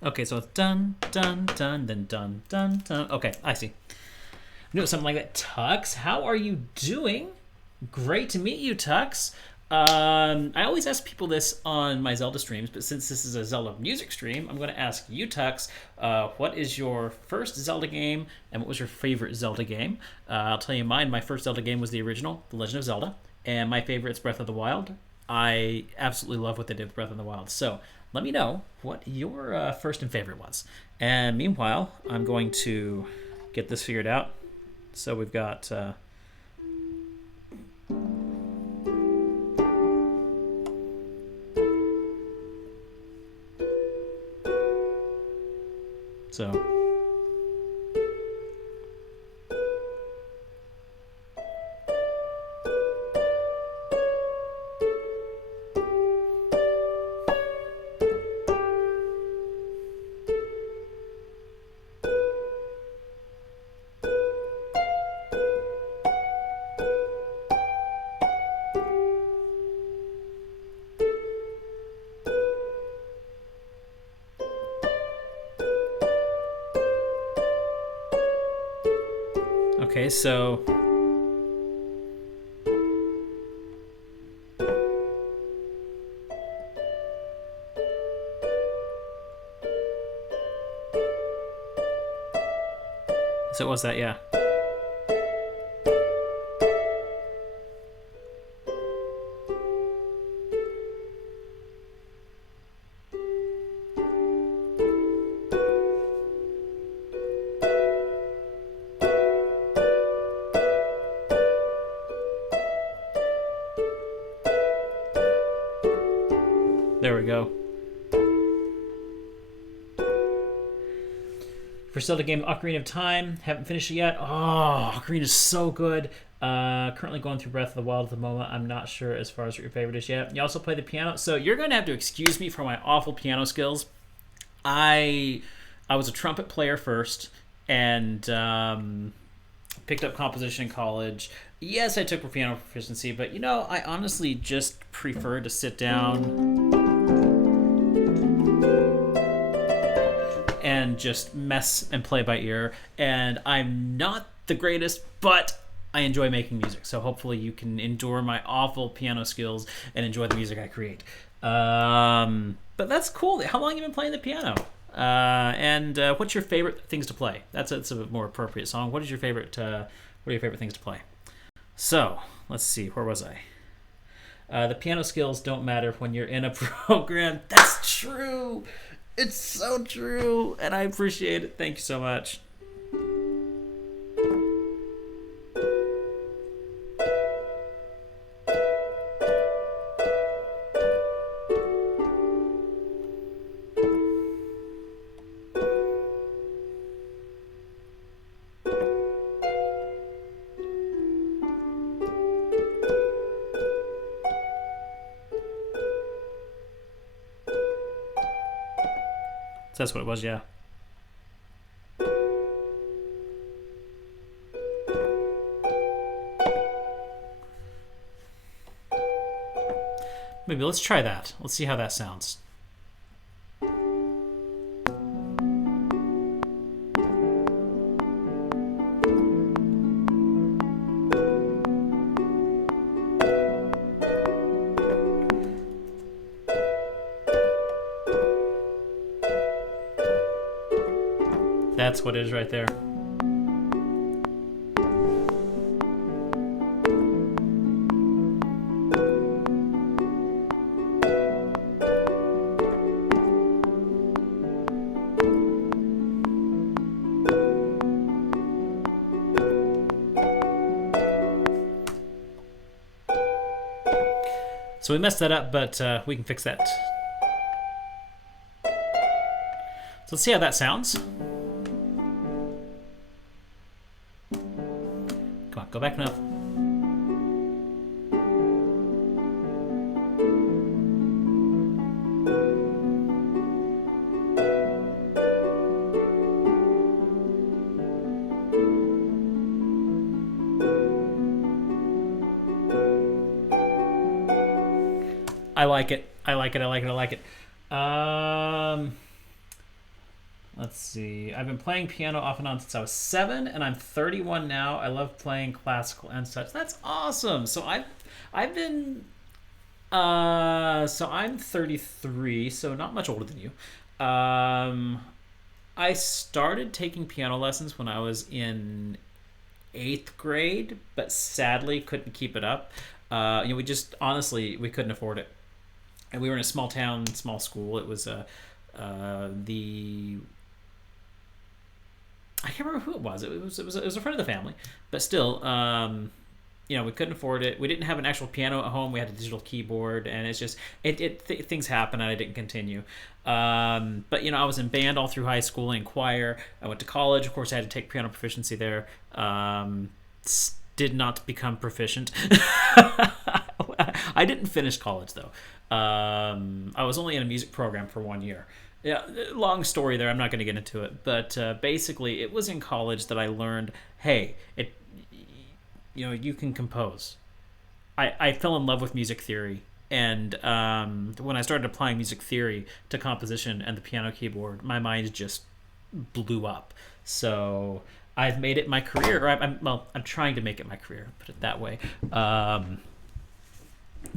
Okay, so it's dun, dun, dun, then dun, dun, dun. Okay, I see. I'm doing something like that. Tux, how are you doing? Great to meet you, Tux. I always ask people this on my Zelda streams, but since this is a Zelda music stream, I'm going to ask you, Tux, what is your first Zelda game, and what was your favorite Zelda game? I'll tell you mine. My first Zelda game was the original, The Legend of Zelda, and my favorite is Breath of the Wild. I absolutely love what they did with Breath of the Wild. So let me know what your first and favorite was. And meanwhile, I'm going to get this figured out. So we've got... Okay, so so what was that? Yeah. There we go. For Zelda game Ocarina of Time, haven't finished it yet. Oh, Ocarina is so good. Currently going through Breath of the Wild at the moment. I'm not sure as far as what your favorite is yet. You also play the piano, so you're going to have to excuse me for my awful piano skills. I was a trumpet player first, and picked up composition in college. Yes, I took piano proficiency, but I honestly just prefer to sit down and just mess and play by ear. And I'm not the greatest, but I enjoy making music. So hopefully you can endure my awful piano skills and enjoy the music I create. But that's cool. How long have you been playing the piano? And what's your favorite things to play? That's a more appropriate song. What are your favorite things to play? So let's see. Where was I? The piano skills don't matter when you're in a program. That's true. It's so true, and I appreciate it. Thank you so much. So that's what it was, yeah. Maybe let's try that. Let's see how that sounds. That's what it is right there. So we messed that up, but we can fix that. So let's see how that sounds. Come on, go back enough. I like it. I like it. I like it. I like it. Let's see. I've been playing piano off and on since I was 7, and I'm 31 now. I love playing classical and such. That's awesome. So I've been so I'm 33, so not much older than you. I started taking piano lessons when I was in 8th grade, but sadly couldn't keep it up. We just honestly we couldn't afford it, and we were in a small town, small school. It was the I can't remember who it was. It was a friend of the family, but still, we couldn't afford it. We didn't have an actual piano at home. We had a digital keyboard, and it's just things happened, and I didn't continue. But I was in band all through high school and choir. I went to college. Of course, I had to take piano proficiency there. Did not become proficient. I didn't finish college though. I was only in a music program for 1 year. Yeah, long story there. I'm not going to get into it, but basically, it was in college that I learned, hey, you can compose. I fell in love with music theory, and when I started applying music theory to composition and the piano keyboard, my mind just blew up. So I've made it my career, or I'm trying to make it my career. Put it that way.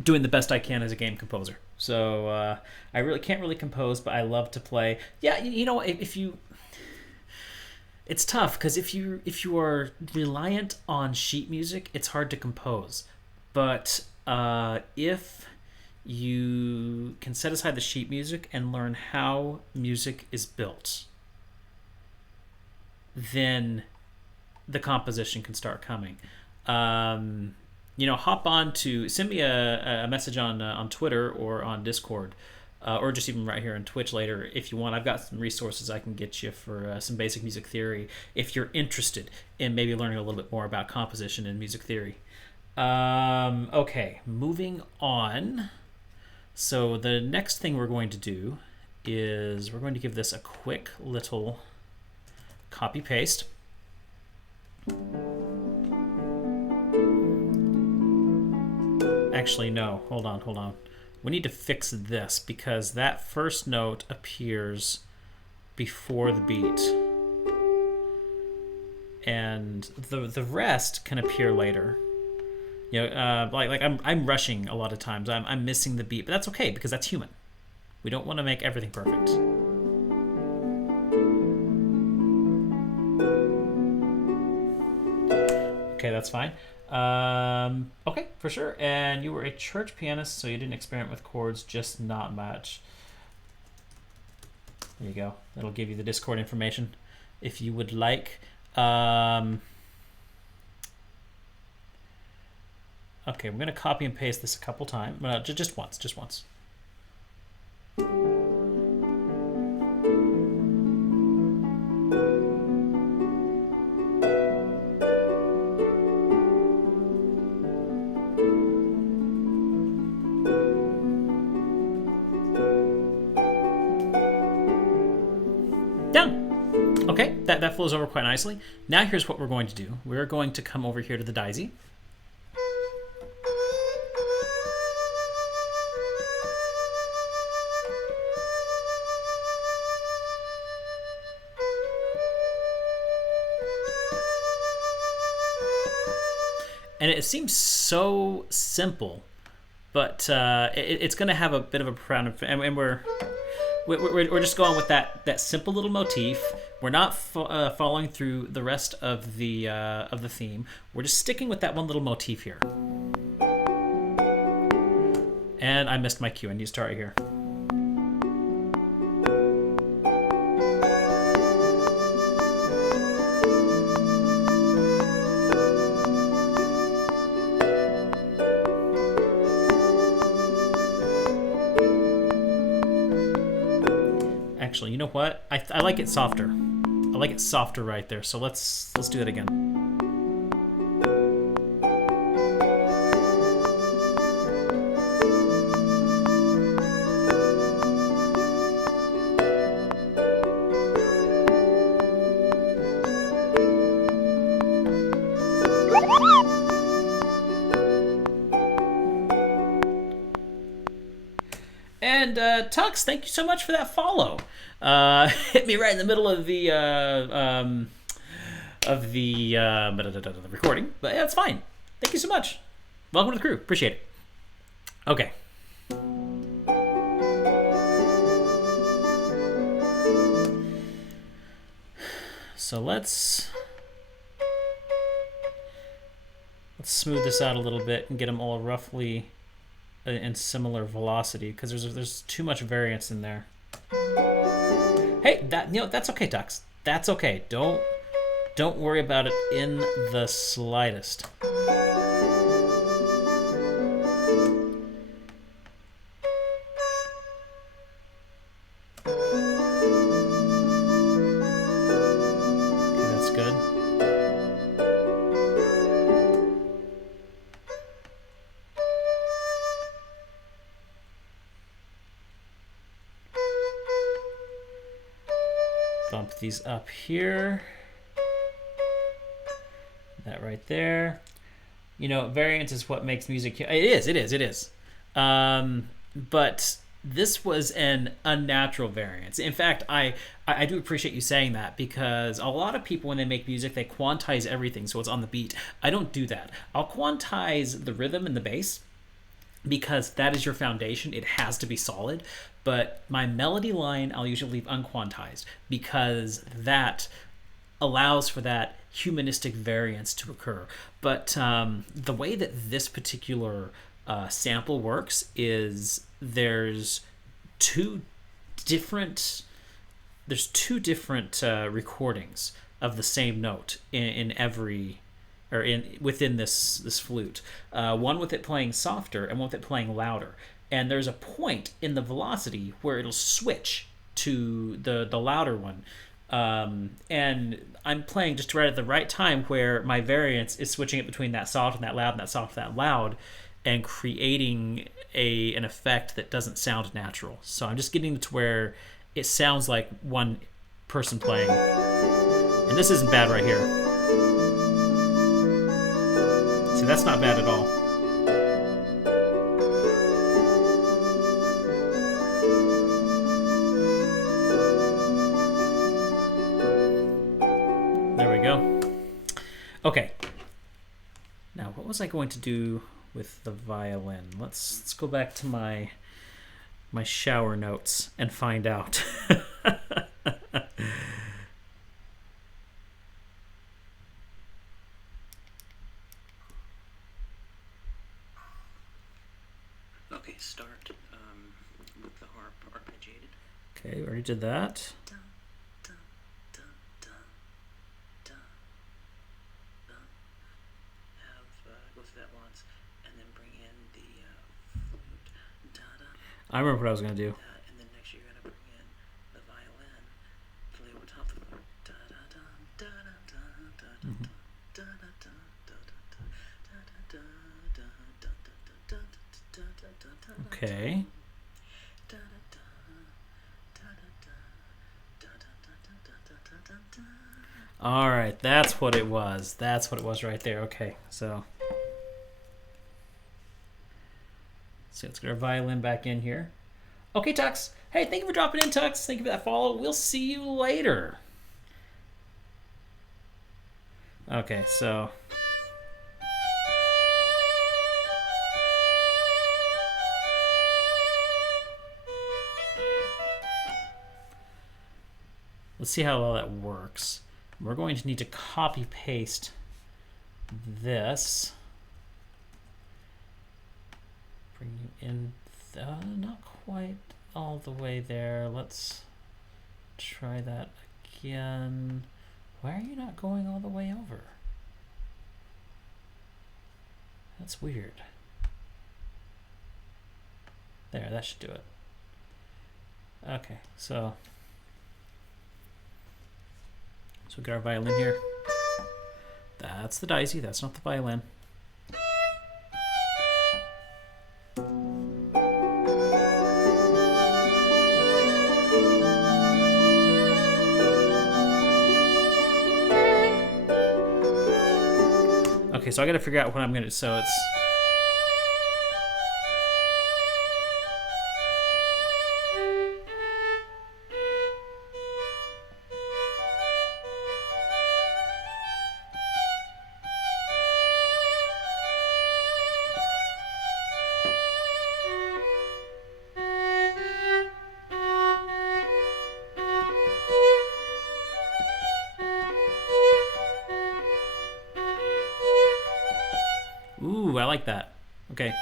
Doing the best I can as a game composer. So I really can't really compose, but I love to play. Yeah, you know, if you, it's tough because if you are reliant on sheet music, it's hard to compose. But if you can set aside the sheet music and learn how music is built, then the composition can start coming. Hop on to send me a message on Twitter or on Discord, or just even right here on Twitch later if you want. I've got some resources I can get you for some basic music theory if you're interested in maybe learning a little bit more about composition and music theory. Okay, moving on. So the next thing we're going to do is we're going to give this a quick little copy paste. Actually, no, hold on. We need to fix this because that first note appears before the beat. And the rest can appear later. Like I'm rushing a lot of times. I'm missing the beat, but that's okay because that's human. We don't want to make everything perfect. Okay, that's fine. Okay, for sure. And you were a church pianist, so you didn't experiment with chords, just not much. There you go. That'll give you the Discord information if you would like. Okay, we're going to copy and paste this a couple times. Just once. Done. Okay, that flows over quite nicely. Now here's what we're going to do. We're going to come over here to the daisy. And it seems so simple, but it's going to have a bit of a profound, and we're just going with that simple little motif. We're not following through the rest of the theme. We're just sticking with that one little motif here. And I missed my cue. I need to start right here. Actually, you know what? I like it softer. I like it softer right there. So let's do that again. And Tux, thank you so much for that follow. Hit me right in the middle of the recording, but yeah, it's fine. Thank you so much. Welcome to the crew. Appreciate it. Okay. So let's smooth this out a little bit and get them all roughly in similar velocity because there's too much variance in there. Hey, that's okay, Tux. That's okay. Don't worry about it in the slightest. Okay, that's good. Bump these up here. That right there. Variance is what makes music. It is. But this was an unnatural variance. In fact, I do appreciate you saying that, because a lot of people, when they make music, they quantize everything so it's on the beat. I don't do that. I'll quantize the rhythm and the bass, because that is your foundation. It has to be solid. But my melody line, I'll usually leave unquantized, because that allows for that humanistic variance to occur. But the way that this particular sample works is two different two different recordings of the same note in every, or in within this flute. One with it playing softer and one with it playing louder. And there's a point in the velocity where it'll switch to the louder one. And I'm playing just right at the right time where my variance is switching it between that soft and that loud and that soft and that loud, and creating an effect that doesn't sound natural. So I'm just getting to where it sounds like one person playing. And this isn't bad right here. See, that's not bad at all. There we go. Okay. Now, what was I going to do with the violin? Let's go back to my shower notes and find out. Okay, start with the harp arpeggiated. Okay, we already did that. I remember what I was going to do. And then next you're going to bring in the violin, play over top of the okay. All right, that's what it was. That's what it was right there. Okay, so let's get our violin back in here. Okay, Tux. Hey, thank you for dropping in, Tux. Thank you for that follow. We'll see you later. Okay, so let's see how well that works. We're going to need to copy paste this. Bring you in, not quite all the way there. Let's try that again. Why are you not going all the way over? That's weird. There, that should do it. Okay, so we got our violin here. That's the daisy, that's not the violin. Okay, so I gotta figure out what I'm gonna do. So it's ooh, I like that. Okay.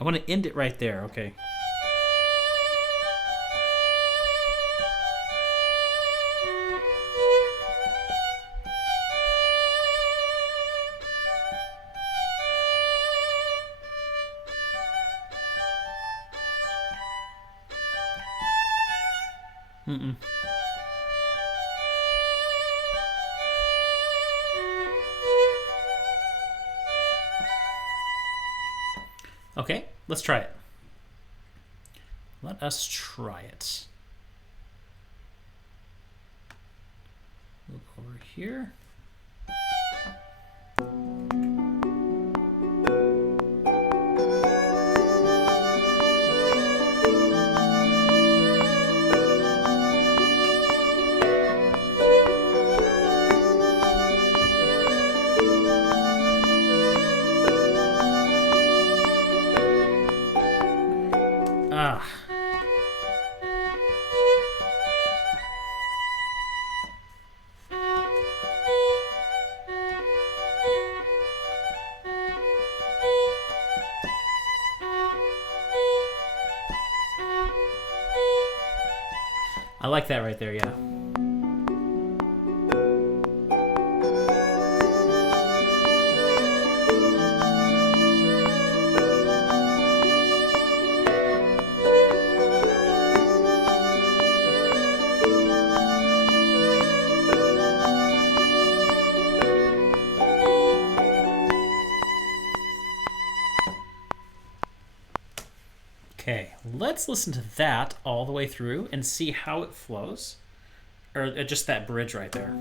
I want to end it right there. Okay. Mm-mm. Okay, let's try it. Let us try it. Move over here. Ah. I like that right there, yeah. Okay, let's listen to that all the way through and see how it flows. Or just that bridge right there.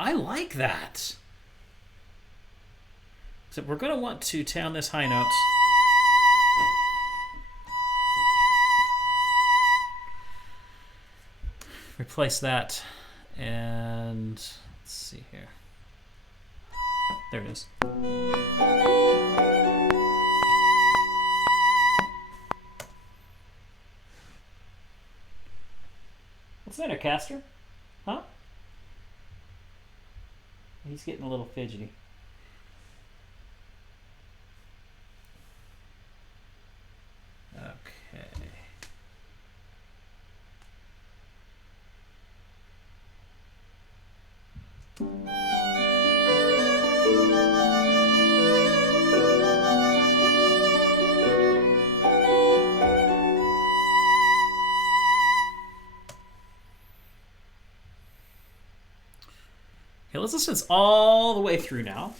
I like that. So we're going to want to down this high note. Replace that, and let's see here. There it is. What's that, a caster? Huh? He's getting a little fidgety. Okay. Okay, let's listen to this all the way through now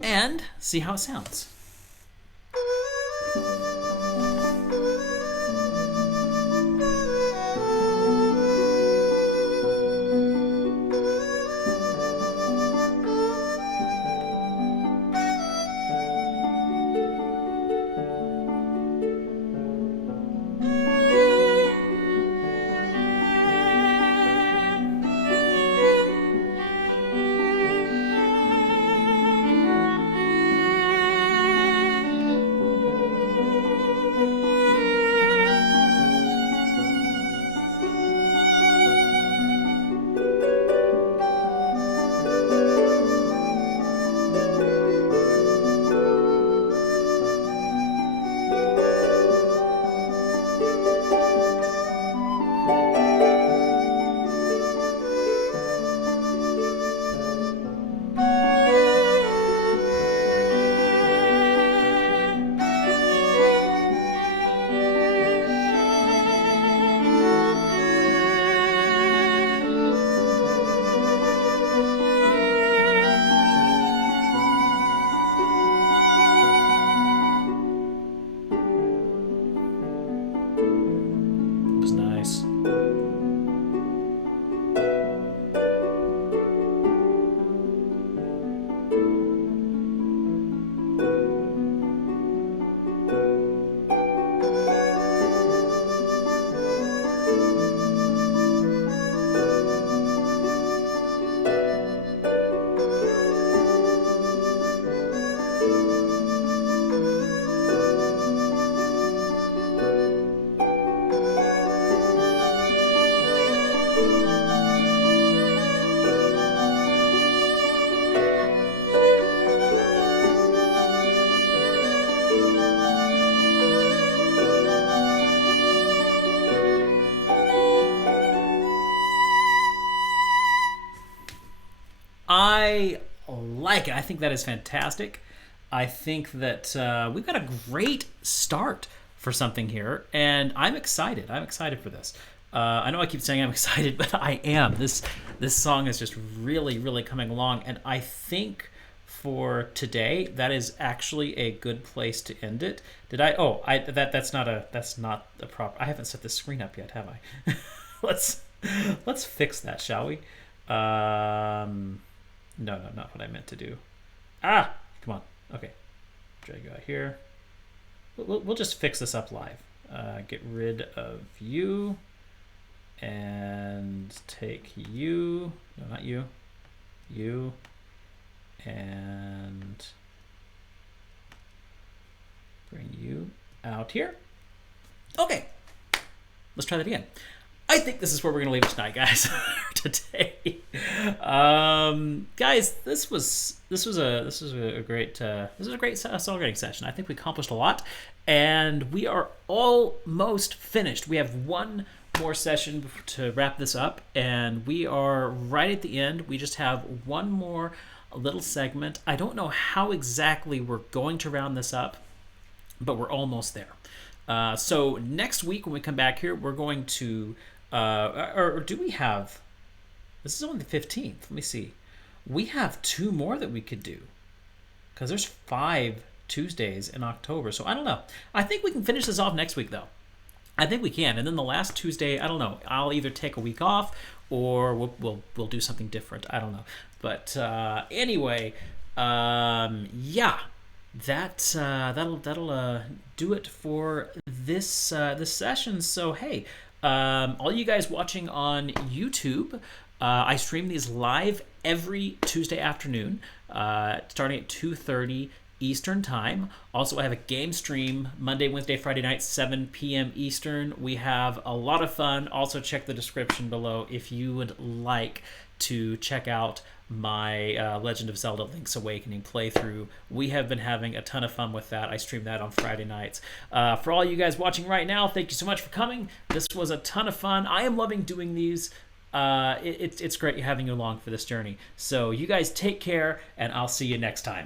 and see how it sounds. I like it. I think that is fantastic. I think that we've got a great start for something here, and I'm excited. I'm excited for this. I know I keep saying I'm excited, but I am. This song is just really, really coming along, and I think for today that is actually a good place to end it. Did I? Oh, that's not a proper. I haven't set the screen up yet, have I? let's fix that, shall we? No, not what I meant to do. Come on. Okay, drag you out here. We'll just fix this up live. Get rid of you and take you. No, not you. You and bring you out here. Okay, let's try that again. I think this is where we're gonna leave it tonight, guys. Today, guys, this was a great songwriting session. I think we accomplished a lot, and we are almost finished. We have one more session to wrap this up, and we are right at the end. We just have one more little segment. I don't know how exactly we're going to round this up, but we're almost there. So next week when we come back here, we're going to or do we have, this is only the 15th, let me see, we have 2 more that we could do because there's 5 Tuesdays in October, so I don't know. I think we can finish this off next week though. I think we can, and then the last Tuesday, I don't know, I'll either take a week off or we'll do something different. I don't know, but anyway, yeah, that'll do it for this session. So hey, all you guys watching on YouTube, I stream these live every Tuesday afternoon, starting at 2:30 Eastern time. Also, I have a game stream Monday, Wednesday, Friday night, 7 p.m. Eastern. We have a lot of fun. Also, check the description below if you would like to check out my Legend of Zelda Link's Awakening playthrough. We have been having a ton of fun with that. I stream that on Friday nights. For all you guys watching right now, thank you so much for coming. This was a ton of fun. I am loving doing these. It's great having you along for this journey. So you guys take care, and I'll see you next time.